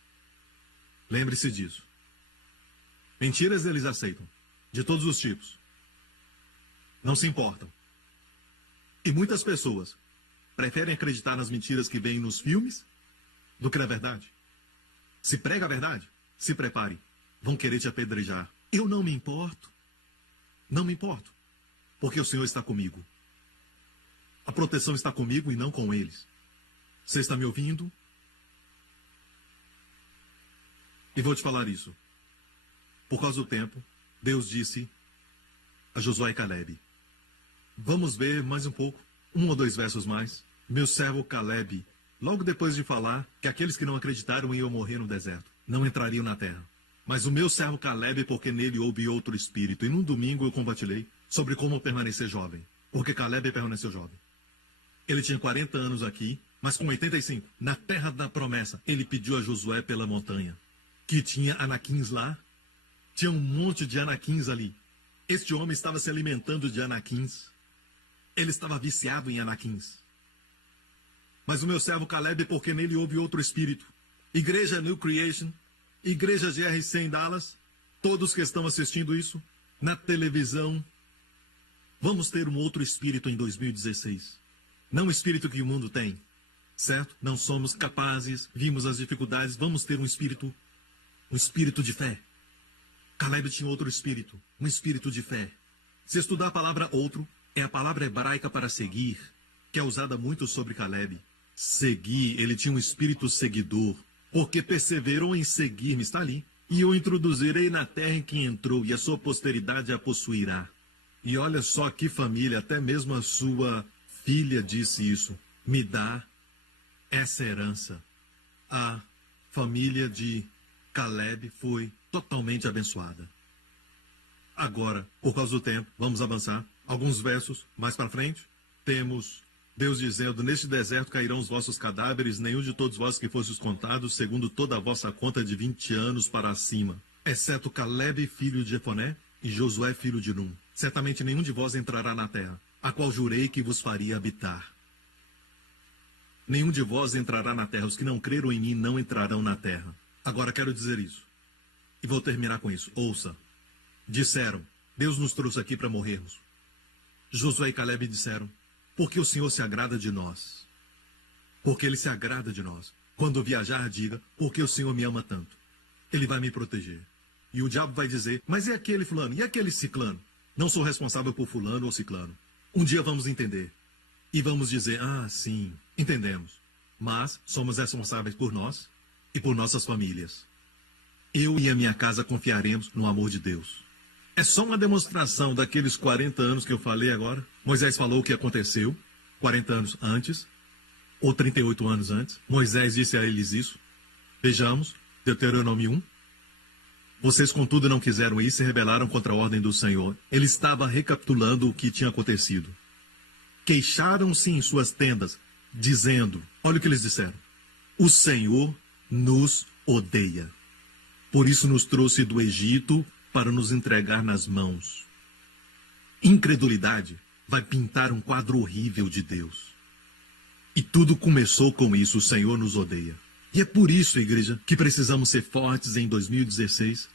Lembre-se disso. Mentiras eles aceitam, de todos os tipos. Não se importam. E muitas pessoas preferem acreditar nas mentiras que vêm nos filmes do que na verdade. Se prega a verdade, se prepare. Vão querer te apedrejar. Eu não me importo. Não me importo. Porque o Senhor está comigo. A proteção está comigo e não com eles. Você está me ouvindo? E vou te falar isso. Por causa do tempo, Deus disse a Josué e Caleb: vamos ver mais um pouco, 1 ou 2 versos mais. Meu servo Caleb, logo depois de falar que aqueles que não acreditaram iam morrer no deserto, não entrariam na terra. Mas o meu servo Caleb, porque nele houve outro espírito. E num domingo eu compartilhei sobre como permanecer jovem. Porque Caleb permaneceu jovem. Ele tinha 40 anos aqui, mas com 85, na terra da promessa, ele pediu a Josué pela montanha, que tinha anaquins lá. Tinha um monte de anaquins ali. Este homem estava se alimentando de anaquins. Ele estava viciado em anaquins. Mas o meu servo Caleb, porque nele houve outro espírito. Igreja New Creation, Igreja GRC em Dallas, todos que estão assistindo isso, na televisão, vamos ter um outro espírito em 2016. Não o espírito que o mundo tem, certo? Não somos capazes, vimos as dificuldades, vamos ter um espírito de fé. Caleb tinha outro espírito, um espírito de fé. Se estudar a palavra outro, é a palavra hebraica para seguir, que é usada muito sobre Caleb. Seguir, ele tinha um espírito seguidor, porque perseverou em seguir-me, está ali. E eu introduzirei na terra em que entrou, e a sua posteridade a possuirá. E olha só que família, até mesmo a sua filha disse isso. Me dá essa herança. A família de Caleb foi totalmente abençoada. Agora, por causa do tempo, vamos avançar. Alguns versos mais para frente, temos Deus dizendo: neste deserto cairão os vossos cadáveres, nenhum de todos vós que fostes contados, segundo toda a vossa conta de 20 anos para acima, exceto Caleb, filho de Jefoné, e Josué, filho de Num. Certamente nenhum de vós entrará na terra, a qual jurei que vos faria habitar. Nenhum de vós entrará na terra, os que não creram em mim não entrarão na terra. Agora quero dizer isso, e vou terminar com isso. Ouça. Disseram: Deus nos trouxe aqui para morrermos. Josué e Caleb disseram: porque o Senhor se agrada de nós. Porque Ele se agrada de nós. Quando viajar, diga: porque o Senhor me ama tanto. Ele vai me proteger. E o diabo vai dizer: mas e aquele fulano? E aquele ciclano? Não sou responsável por fulano ou ciclano. Um dia vamos entender. E vamos dizer: ah, sim, entendemos. Mas somos responsáveis por nós e por nossas famílias. Eu e a minha casa confiaremos no amor de Deus. É só uma demonstração daqueles 40 anos que eu falei agora. Moisés falou o que aconteceu 40 anos antes, ou 38 anos antes. Moisés disse a eles isso. Vejamos, Deuteronômio 1. Vocês, contudo, não quiseram ir e se rebelaram contra a ordem do Senhor. Ele estava recapitulando o que tinha acontecido. Queixaram-se em suas tendas, dizendo: olha o que eles disseram: o Senhor nos odeia. Por isso nos trouxe do Egito para nos entregar nas mãos. Incredulidade vai pintar um quadro horrível de Deus. E tudo começou com isso: o Senhor nos odeia. E é por isso, igreja, que precisamos ser fortes em 2016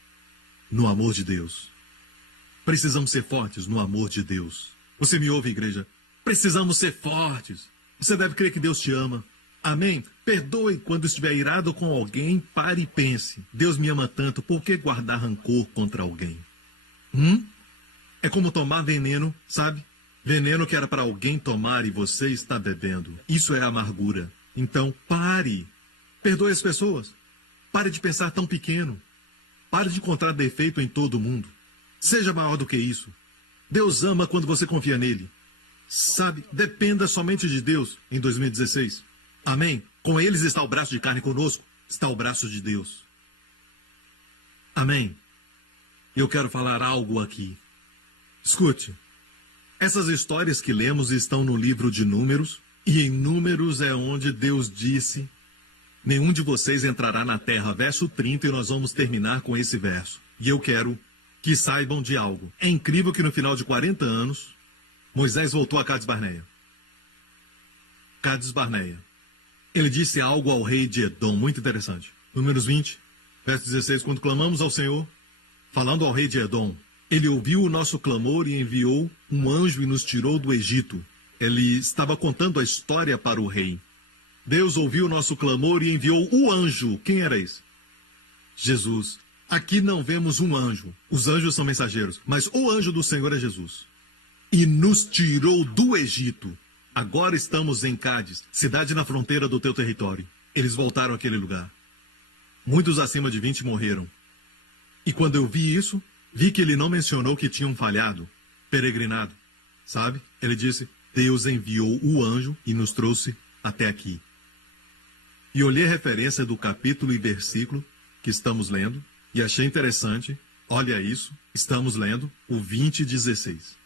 no amor de Deus. Precisamos ser fortes no amor de Deus. Você me ouve, igreja? Precisamos ser fortes. Você deve crer que Deus te ama. Amém? Perdoe quando estiver irado com alguém, pare e pense: Deus me ama tanto, por que guardar rancor contra alguém? É como tomar veneno, sabe? Veneno que era para alguém tomar e você está bebendo. Isso é amargura. Então, pare. Perdoe as pessoas. Pare de pensar tão pequeno. Pare de encontrar defeito em todo mundo. Seja maior do que isso. Deus ama quando você confia nele. Sabe, dependa somente de Deus em 2016. Amém? Com eles está o braço de carne, conosco está o braço de Deus. Amém? Eu quero falar algo aqui. Escute. Essas histórias que lemos estão no livro de Números, e em Números é onde Deus disse: nenhum de vocês entrará na terra. Verso 30, e nós vamos terminar com esse verso. E eu quero que saibam de algo. É incrível que no final de 40 anos, Moisés voltou a Cades Barneia. Cades Barneia. Ele disse algo ao rei de Edom, muito interessante. Números 20, verso 16, quando clamamos ao Senhor, falando ao rei de Edom, ele ouviu o nosso clamor e enviou um anjo e nos tirou do Egito. ele estava contando a história para o rei. Deus ouviu o nosso clamor e enviou o anjo. Quem era esse? Jesus. Aqui não vemos um anjo. Os anjos são mensageiros, mas o anjo do Senhor é Jesus. E nos tirou do Egito. Agora estamos em Cádiz, cidade na fronteira do teu território. Eles voltaram àquele lugar. Muitos acima de 20 morreram. E quando eu vi isso, vi que ele não mencionou que tinham falhado, peregrinado. Sabe? Ele disse, Deus enviou o anjo e nos trouxe até aqui. E olhei a referência do capítulo e versículo que estamos lendo, e achei interessante, olha isso, estamos lendo o 20:16.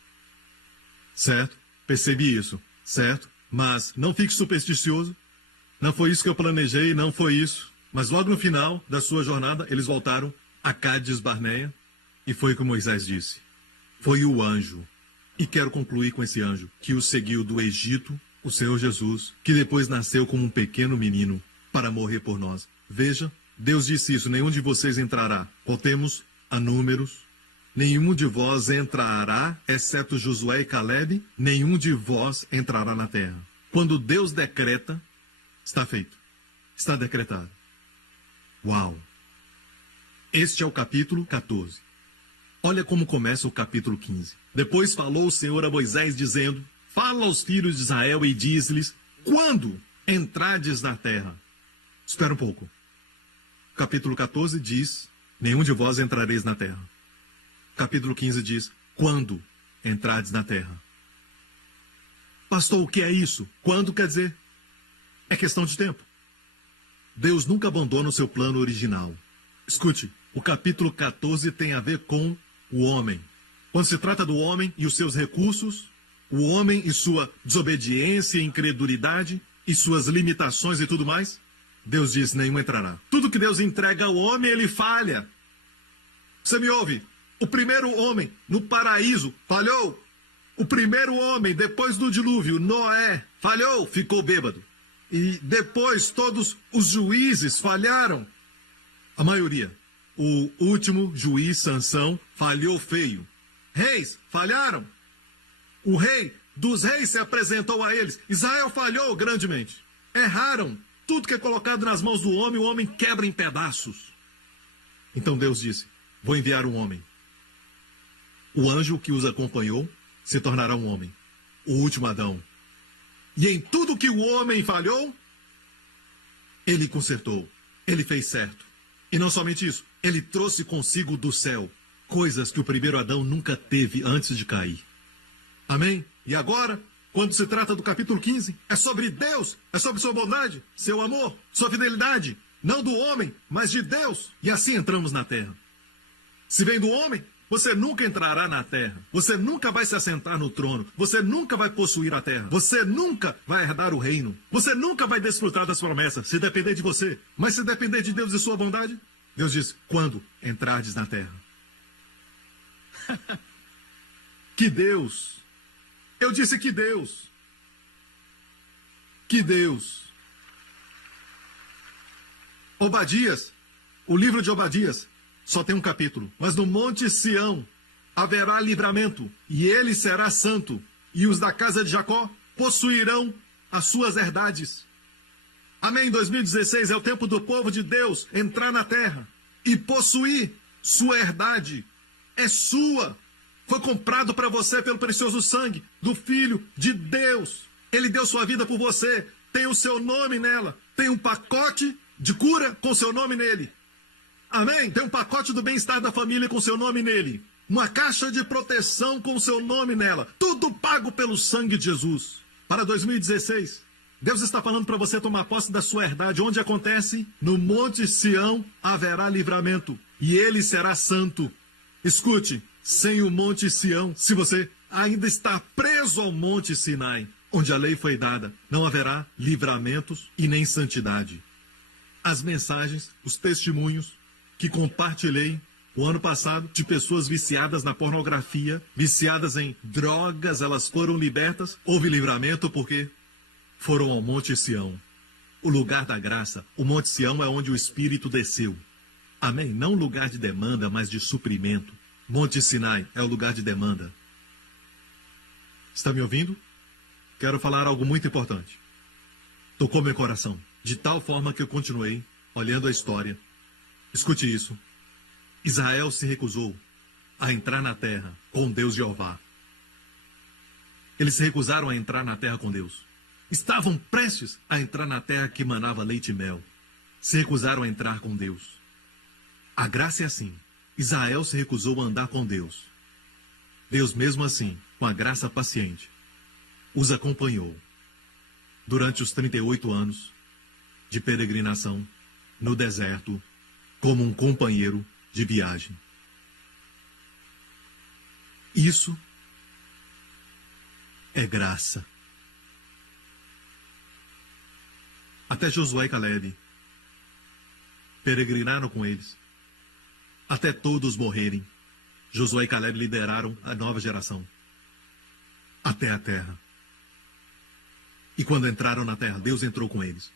Certo? Percebi isso, certo? Mas não fique supersticioso, não foi isso que eu planejei, não foi isso. Mas logo no final da sua jornada, eles voltaram a Cádiz Barneia, e foi como Moisés disse, foi o anjo. E quero concluir com esse anjo, que o seguiu do Egito, o Senhor Jesus, que depois nasceu como um pequeno menino, para morrer por nós. Veja, Deus disse isso, nenhum de vocês entrará. Voltemos a Números. Nenhum de vós entrará, exceto Josué e Calebe, nenhum de vós entrará na terra. Quando Deus decreta, está feito. Está decretado. Uau! Este é o capítulo 14. Olha como começa o capítulo 15. Depois falou o Senhor a Moisés, dizendo, fala aos filhos de Israel e diz-lhes, quando entrardes na terra? Espera um pouco. Capítulo 14 diz, nenhum de vós entrareis na terra. Capítulo 15 diz, quando entrardes na terra? Pastor, o que é isso? Quando quer dizer? É questão de tempo. Deus nunca abandona o seu plano original. Escute, o capítulo 14 tem a ver com o homem. Quando se trata do homem e os seus recursos, o homem e sua desobediência e incredulidade, e suas limitações e tudo mais, Deus diz, nenhum entrará. Tudo que Deus entrega ao homem, ele falha. Você me ouve? O primeiro homem no paraíso falhou. O primeiro homem, depois do dilúvio, Noé, falhou, ficou bêbado. E depois todos os juízes falharam. A maioria. O último juiz, Sansão, falhou feio. Reis falharam. O rei dos reis se apresentou a eles. Israel falhou grandemente. Erraram. Tudo que é colocado nas mãos do homem, o homem quebra em pedaços. Então Deus disse, vou enviar um homem. O anjo que os acompanhou se tornará um homem. O último Adão. E em tudo que o homem falhou, ele consertou. Ele fez certo. E não somente isso, ele trouxe consigo do céu coisas que o primeiro Adão nunca teve antes de cair. Amém? E agora, quando se trata do capítulo 15, é sobre Deus, é sobre sua bondade, seu amor, sua fidelidade, não do homem, mas de Deus. E assim entramos na terra. Se vem do homem, você nunca entrará na terra. Você nunca vai se assentar no trono. Você nunca vai possuir a terra. Você nunca vai herdar o reino. Você nunca vai desfrutar das promessas, se depender de você. Mas se depender de Deus e sua bondade, Deus diz, quando entrardes na terra. Que Deus! Eu disse que Deus! Que Deus! Obadias, o livro de Obadias, só tem um capítulo. Mas no Monte Sião haverá livramento, e ele será santo, e os da casa de Jacó possuirão as suas herdades. Amém? 2016 é o tempo do povo de Deus entrar na terra e possuir sua herdade. É sua. Foi comprado para você pelo precioso sangue do Filho de Deus. Ele deu sua vida por você. Tem o seu nome nela. Tem um pacote de cura com seu nome nele. Amém? Tem um pacote do bem-estar da família com seu nome nele. Uma caixa de proteção com seu nome nela. Tudo pago pelo sangue de Jesus. Para 2016, Deus está falando para você tomar posse da sua herdade. Onde acontece? No Monte Sião haverá livramento. E ele será santo. Escute, sem o Monte Sião, se você ainda está preso ao Monte Sinai, onde a lei foi dada, não haverá livramentos e nem santidade. As mensagens, os testemunhos que compartilhei o ano passado de pessoas viciadas na pornografia, viciadas em drogas, elas foram libertas. Houve livramento porque foram ao Monte Sião, o lugar da graça. O Monte Sião é onde o Espírito desceu. Amém? Não lugar de demanda, mas de suprimento. Monte Sinai é o lugar de demanda. Está me ouvindo? quero falar algo muito importante. Tocou meu coração, de tal forma que eu continuei olhando a história. Escute isso. Israel se recusou a entrar na terra com Deus Jeová. Eles se recusaram a entrar na terra com Deus. Estavam prestes a entrar na terra que manava leite e mel. Se recusaram a entrar com Deus. A graça é assim. Israel se recusou a andar com Deus. Deus, mesmo assim, com a graça paciente, os acompanhou durante os 38 anos de peregrinação no deserto como um companheiro de viagem. Isso é graça. Até Josué e Caleb peregrinaram com eles. Até todos morrerem, Josué e Caleb lideraram a nova geração até a terra. E quando entraram na terra, Deus entrou com eles.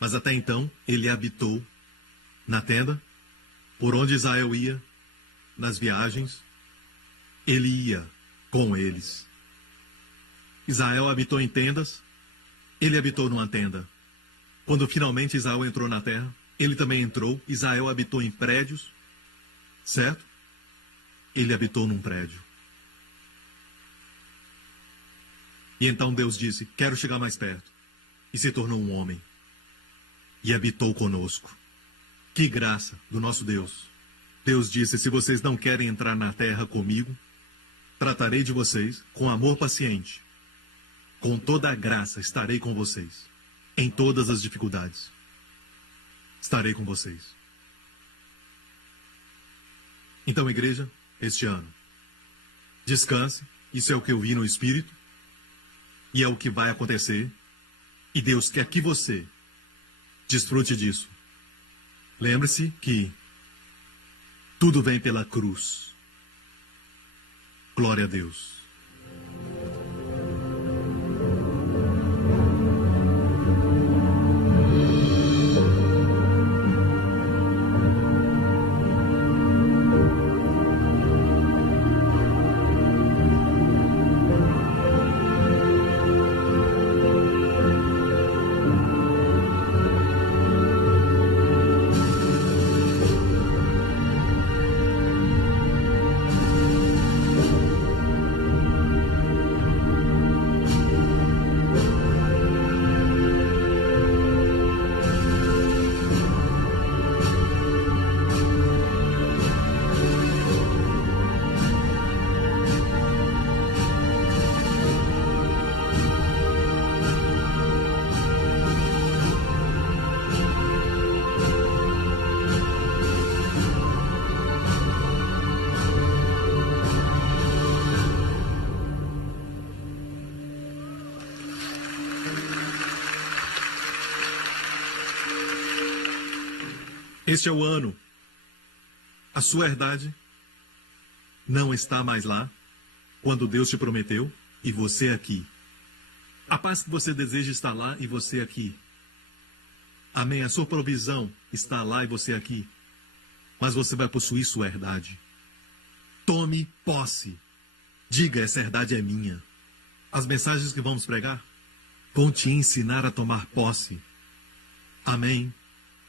Mas até então, ele habitou na tenda, por onde Israel ia, nas viagens, ele ia com eles. Israel habitou em tendas, ele habitou numa tenda. Quando finalmente Israel entrou na terra, ele também entrou. Israel habitou em prédios, certo? Ele habitou num prédio. E então Deus disse, quero chegar mais perto. E se tornou um homem. E habitou conosco. Que graça do nosso Deus. Deus disse, se vocês não querem entrar na terra comigo, tratarei de vocês com amor paciente. Com toda a graça estarei com vocês. Em todas as dificuldades. Estarei com vocês. Então, igreja, este ano, descanse. Isso é o que eu vi no Espírito. E é o que vai acontecer. E Deus quer que você desfrute disso. Lembre-se que tudo vem pela cruz. Glória a Deus. Este é o ano. A sua herdade não está mais lá, quando Deus te prometeu, e você aqui. A paz que você deseja está lá e você aqui. Amém. A sua provisão está lá e você aqui. Mas você vai possuir sua herdade. Tome posse. Diga, essa herdade é minha. As mensagens que vamos pregar vão te ensinar a tomar posse. Amém.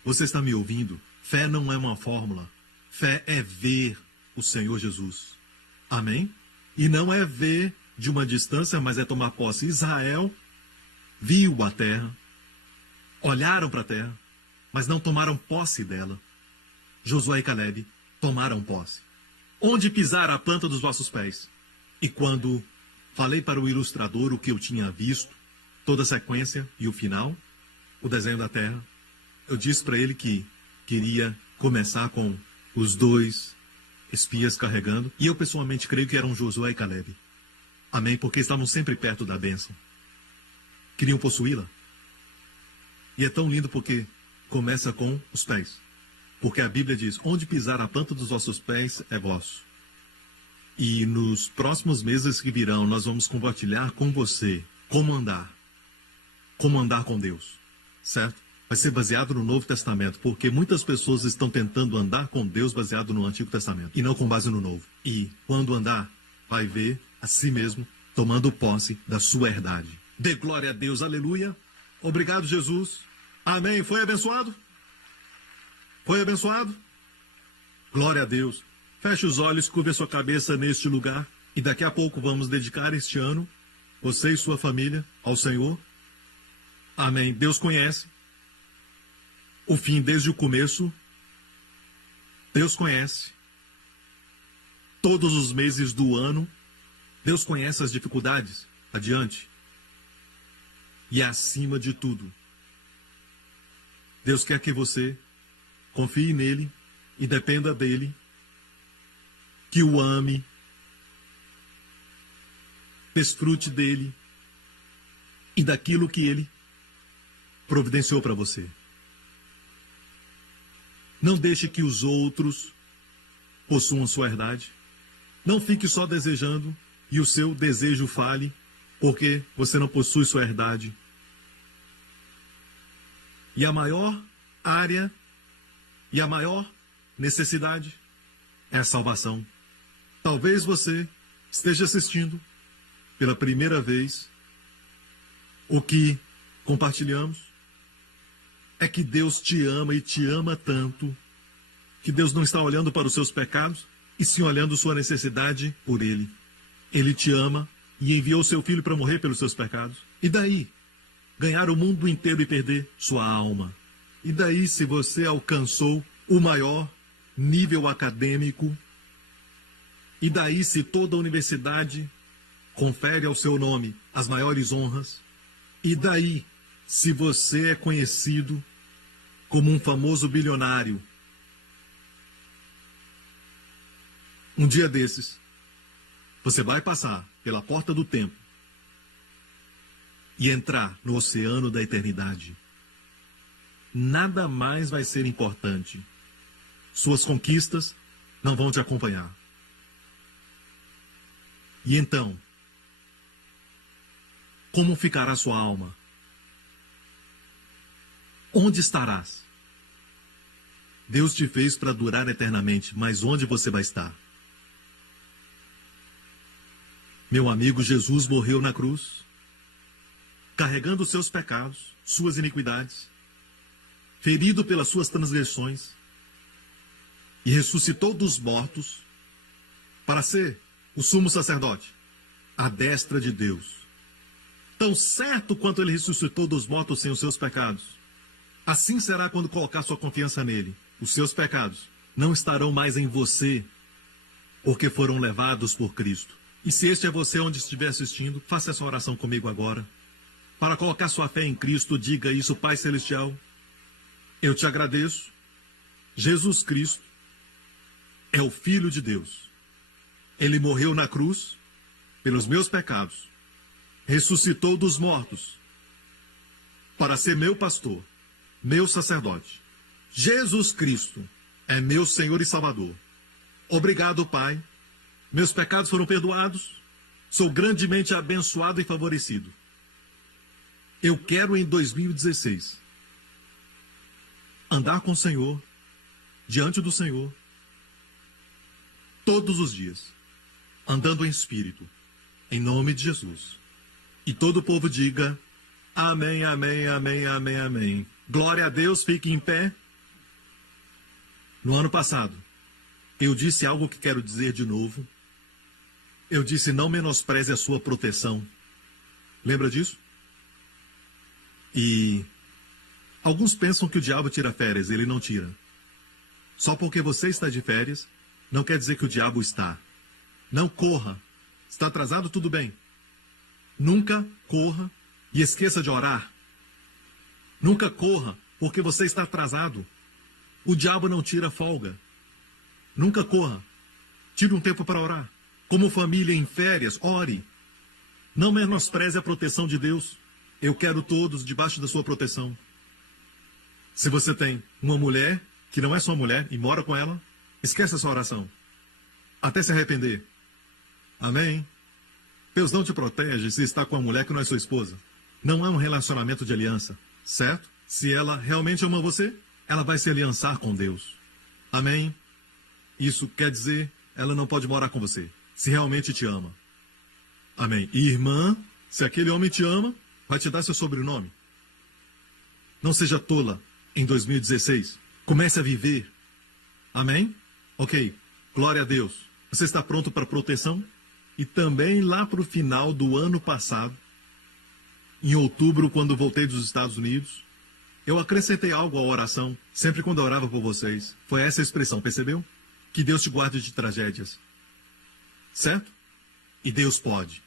Você está me ouvindo? Fé não é uma fórmula. Fé é ver o Senhor Jesus. Amém? E não é ver de uma distância, mas é tomar posse. Israel viu a terra, olharam para a terra, mas não tomaram posse dela. Josué e Caleb tomaram posse. Onde pisar a planta dos vossos pés? E quando falei para o ilustrador o que eu tinha visto, toda a sequência e o final, o desenho da terra, eu disse para ele que queria começar com os dois espias carregando. E eu pessoalmente creio que eram Josué e Caleb. Amém? Porque estavam sempre perto da bênção. Queriam possuí-la. E é tão lindo porque começa com os pés. Porque a Bíblia diz, onde pisar a planta dos vossos pés é vosso. E nos próximos meses que virão, nós vamos compartilhar com você como andar com Deus. Certo? Vai ser baseado no Novo Testamento, porque muitas pessoas estão tentando andar com Deus baseado no Antigo Testamento, e não com base no Novo. E quando andar, vai ver a si mesmo tomando posse da sua herdade. Dê glória a Deus, aleluia. Obrigado, Jesus. Amém. Foi abençoado? Foi abençoado? Glória a Deus. Feche os olhos, curve a sua cabeça neste lugar. E daqui a pouco vamos dedicar este ano, você e sua família, ao Senhor. Amém. Deus conhece o fim desde o começo. Deus conhece todos os meses do ano. Deus conhece as dificuldades adiante. E acima de tudo, Deus quer que você confie nele e dependa dele, que o ame, desfrute dele e daquilo que ele providenciou para você. Não deixe que os outros possuam sua herdade. Não fique só desejando e o seu desejo fale, porque você não possui sua herdade. E a maior área e a maior necessidade é a salvação. Talvez você esteja assistindo pela primeira vez. O que compartilhamos é que Deus te ama e te ama tanto que Deus não está olhando para os seus pecados e sim olhando sua necessidade por Ele. Ele te ama e enviou seu Filho para morrer pelos seus pecados. E daí? Ganhar o mundo inteiro e perder sua alma. E daí se você alcançou o maior nível acadêmico? E daí se toda a universidade confere ao seu nome as maiores honras? E daí se você é conhecido como um famoso bilionário? Um dia desses, você vai passar pela porta do tempo e entrar no oceano da eternidade. Nada mais vai ser importante. Suas conquistas não vão te acompanhar. E então, como ficará sua alma? Onde estarás? Deus te fez para durar eternamente, mas onde você vai estar? Meu amigo, Jesus morreu na cruz, carregando os seus pecados, suas iniquidades, ferido pelas suas transgressões, e ressuscitou dos mortos para ser o sumo sacerdote, à destra de Deus. Tão certo quanto ele ressuscitou dos mortos sem os seus pecados, assim será quando colocar sua confiança nele. Os seus pecados não estarão mais em você, porque foram levados por Cristo. E se este é você onde estiver assistindo, faça essa oração comigo agora. Para colocar sua fé em Cristo, diga isso: Pai Celestial, eu te agradeço. Jesus Cristo é o Filho de Deus. Ele morreu na cruz pelos meus pecados, ressuscitou dos mortos para ser meu pastor, meu sacerdote. Jesus Cristo é meu Senhor e Salvador. Obrigado, Pai. Meus pecados foram perdoados. Sou grandemente abençoado e favorecido. Eu quero em 2016 andar com o Senhor, diante do Senhor, todos os dias, andando em espírito, em nome de Jesus. E todo o povo diga: amém, amém, amém, amém, amém. Glória a Deus, fique em pé. No ano passado, eu disse algo que quero dizer de novo. Eu disse: não menospreze a sua proteção. Lembra disso? E alguns pensam que o diabo tira férias. Ele não tira. Só porque você está de férias, não quer dizer que o diabo está. Não corra. Está atrasado, tudo bem. Nunca corra e esqueça de orar. Nunca corra porque você está atrasado. O diabo não tira folga. Nunca corra. Tire um tempo para orar. Como família em férias, ore. Não menospreze a proteção de Deus. Eu quero todos debaixo da sua proteção. Se você tem uma mulher que não é sua mulher e mora com ela, esqueça essa oração. Até se arrepender. Amém? Deus não te protege se está com uma mulher que não é sua esposa. Não é um relacionamento de aliança, certo? Se ela realmente ama você, ela vai se aliançar com Deus. Amém? Isso quer dizer, ela não pode morar com você, se realmente te ama. Amém. E irmã, se aquele homem te ama, vai te dar seu sobrenome. Não seja tola em 2016. Comece a viver. Amém? Ok. Glória a Deus. Você está pronto para proteção? E também lá para o final do ano passado, em outubro, quando voltei dos Estados Unidos, eu acrescentei algo à oração, sempre quando eu orava por vocês. Foi essa a expressão, percebeu? Que Deus te guarde de tragédias. Certo? E Deus pode.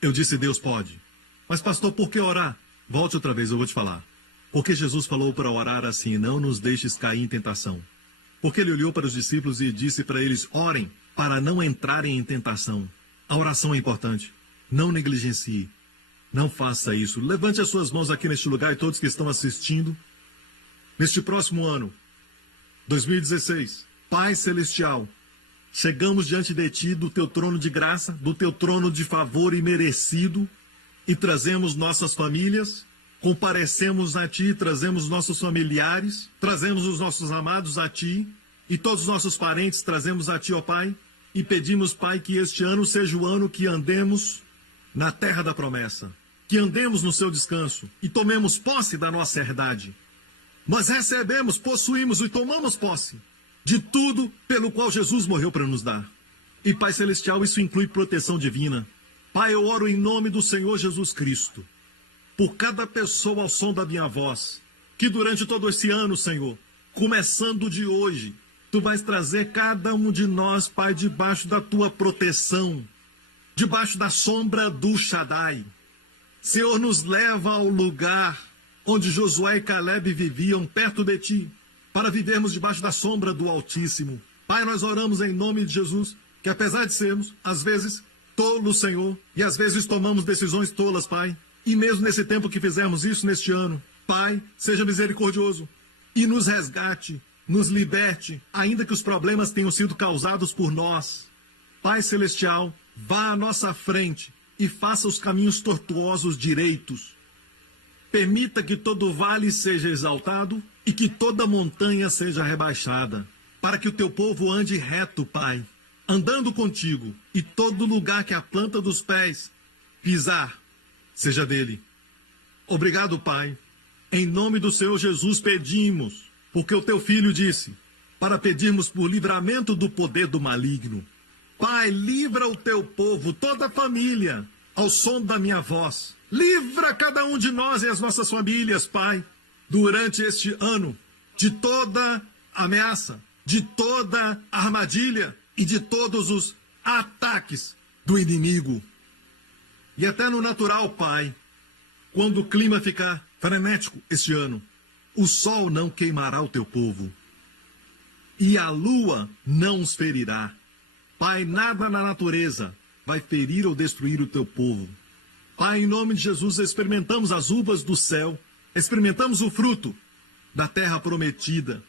Eu disse Deus pode. Mas pastor, por que orar? Volte outra vez, eu vou te falar. Porque Jesus falou para orar assim, não nos deixes cair em tentação. Porque ele olhou para os discípulos e disse para eles, orem para não entrarem em tentação. A oração é importante. Não negligencie. Não faça isso. Levante as suas mãos aqui neste lugar e todos que estão assistindo. Neste próximo ano, 2016, Pai Celestial, chegamos diante de Ti, do Teu trono de graça, do Teu trono de favor imerecido, e trazemos nossas famílias, comparecemos a Ti, trazemos nossos familiares, trazemos os nossos amados a Ti, e todos os nossos parentes trazemos a Ti, ó Pai, e pedimos, Pai, que este ano seja o ano que andemos na terra da promessa, que andemos no Seu descanso e tomemos posse da nossa herdade. Nós recebemos, possuímos e tomamos posse de tudo pelo qual Jesus morreu para nos dar. E Pai Celestial, isso inclui proteção divina. Pai, eu oro em nome do Senhor Jesus Cristo, por cada pessoa ao som da minha voz, que durante todo esse ano, Senhor, começando de hoje, Tu vais trazer cada um de nós, Pai, debaixo da Tua proteção, debaixo da sombra do Shaddai. Senhor, nos leva ao lugar onde Josué e Caleb viviam, perto de Ti, para vivermos debaixo da sombra do Altíssimo. Pai, nós oramos em nome de Jesus, que apesar de sermos, às vezes, tolos, Senhor, e às vezes tomamos decisões tolas, Pai, e mesmo nesse tempo que fizermos isso neste ano, Pai, seja misericordioso e nos resgate, nos liberte, ainda que os problemas tenham sido causados por nós. Pai Celestial, vá à nossa frente e faça os caminhos tortuosos direitos. Permita que todo vale seja exaltado e que toda montanha seja rebaixada, para que o Teu povo ande reto, Pai, andando contigo, e todo lugar que a planta dos pés pisar, seja dele. Obrigado, Pai. Em nome do Senhor Jesus pedimos, porque o Teu Filho disse, para pedirmos por livramento do poder do maligno. Pai, livra o Teu povo, toda a família, ao som da minha voz. Livra cada um de nós e as nossas famílias, Pai, durante este ano, de toda ameaça, de toda armadilha e de todos os ataques do inimigo. E até no natural, Pai, quando o clima ficar frenético este ano, o sol não queimará o Teu povo e a lua não os ferirá. Pai, nada na natureza vai ferir ou destruir o Teu povo. Pai, em nome de Jesus, experimentamos as uvas do céu, experimentamos o fruto da terra prometida.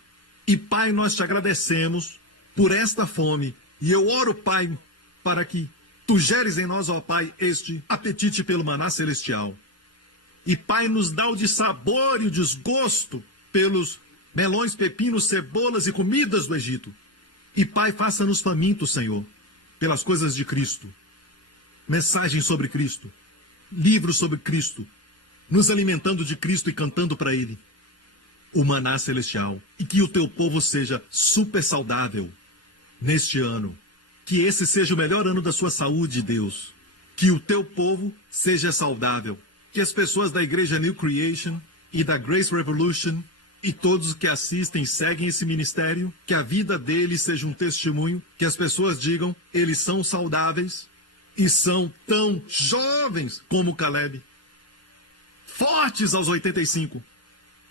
E, Pai, nós Te agradecemos por esta fome. E eu oro, Pai, para que Tu geres em nós, ó Pai, este apetite pelo maná celestial. E, Pai, nos dá o dissabor e o desgosto pelos melões, pepinos, cebolas e comidas do Egito. E, Pai, faça-nos famintos, Senhor, pelas coisas de Cristo. Mensagens sobre Cristo. Livros sobre Cristo. Nos alimentando de Cristo e cantando para Ele. O maná celestial. E que o Teu povo seja super saudável neste ano. Que esse seja o melhor ano da sua saúde, Deus. Que o Teu povo seja saudável. Que as pessoas da Igreja New Creation e da Grace Revolution e todos que assistem e seguem esse ministério, que a vida deles seja um testemunho, que as pessoas digam, eles são saudáveis e são tão jovens como Caleb. Fortes aos 85,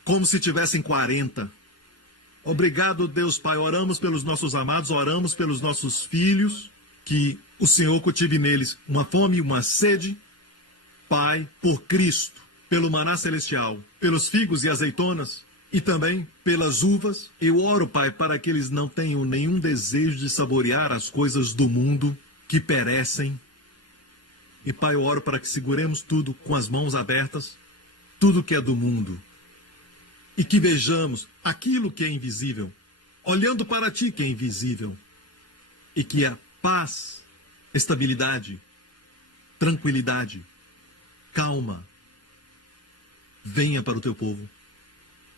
como se tivessem 40. Obrigado, Deus Pai. Oramos pelos nossos amados, oramos pelos nossos filhos, que o Senhor cultive neles uma fome e uma sede. Pai, por Cristo, pelo maná celestial, pelos figos e azeitonas, e também pelas uvas, eu oro, Pai, para que eles não tenham nenhum desejo de saborear as coisas do mundo que perecem. E, Pai, eu oro para que seguremos tudo com as mãos abertas, tudo que é do mundo, e que vejamos aquilo que é invisível, olhando para Ti que é invisível, e que a paz, estabilidade, tranquilidade, calma, venha para o teu povo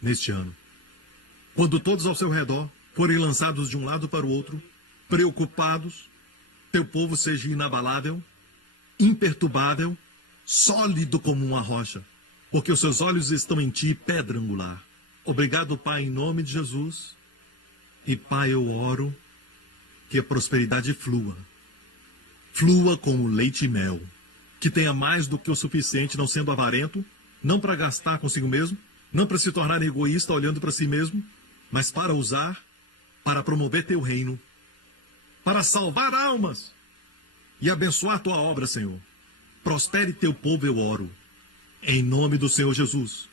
neste ano. Quando todos ao seu redor forem lançados de um lado para o outro, preocupados, teu povo seja inabalável, imperturbável, sólido como uma rocha, porque os seus olhos estão em ti, pedra angular. Obrigado, Pai, em nome de Jesus. E, Pai, eu oro que a prosperidade flua como leite e mel, que tenha mais do que o suficiente, não sendo avarento, não para gastar consigo mesmo, não para se tornar egoísta olhando para si mesmo, mas para usar, para promover teu reino, para salvar almas e abençoar tua obra, Senhor. Prospere teu povo, eu oro, em nome do Senhor Jesus.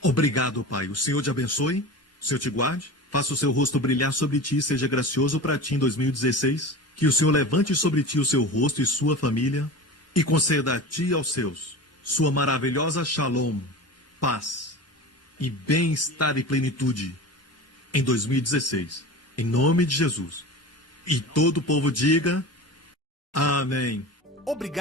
Obrigado, Pai. O Senhor te abençoe, o Senhor te guarde, faça o seu rosto brilhar sobre ti e seja gracioso para ti em 2016. Que o Senhor levante sobre ti o seu rosto e sua família e conceda a ti e aos seus sua maravilhosa shalom, paz e bem-estar e plenitude em 2016. Em nome de Jesus. E todo o povo diga amém. Obrigado.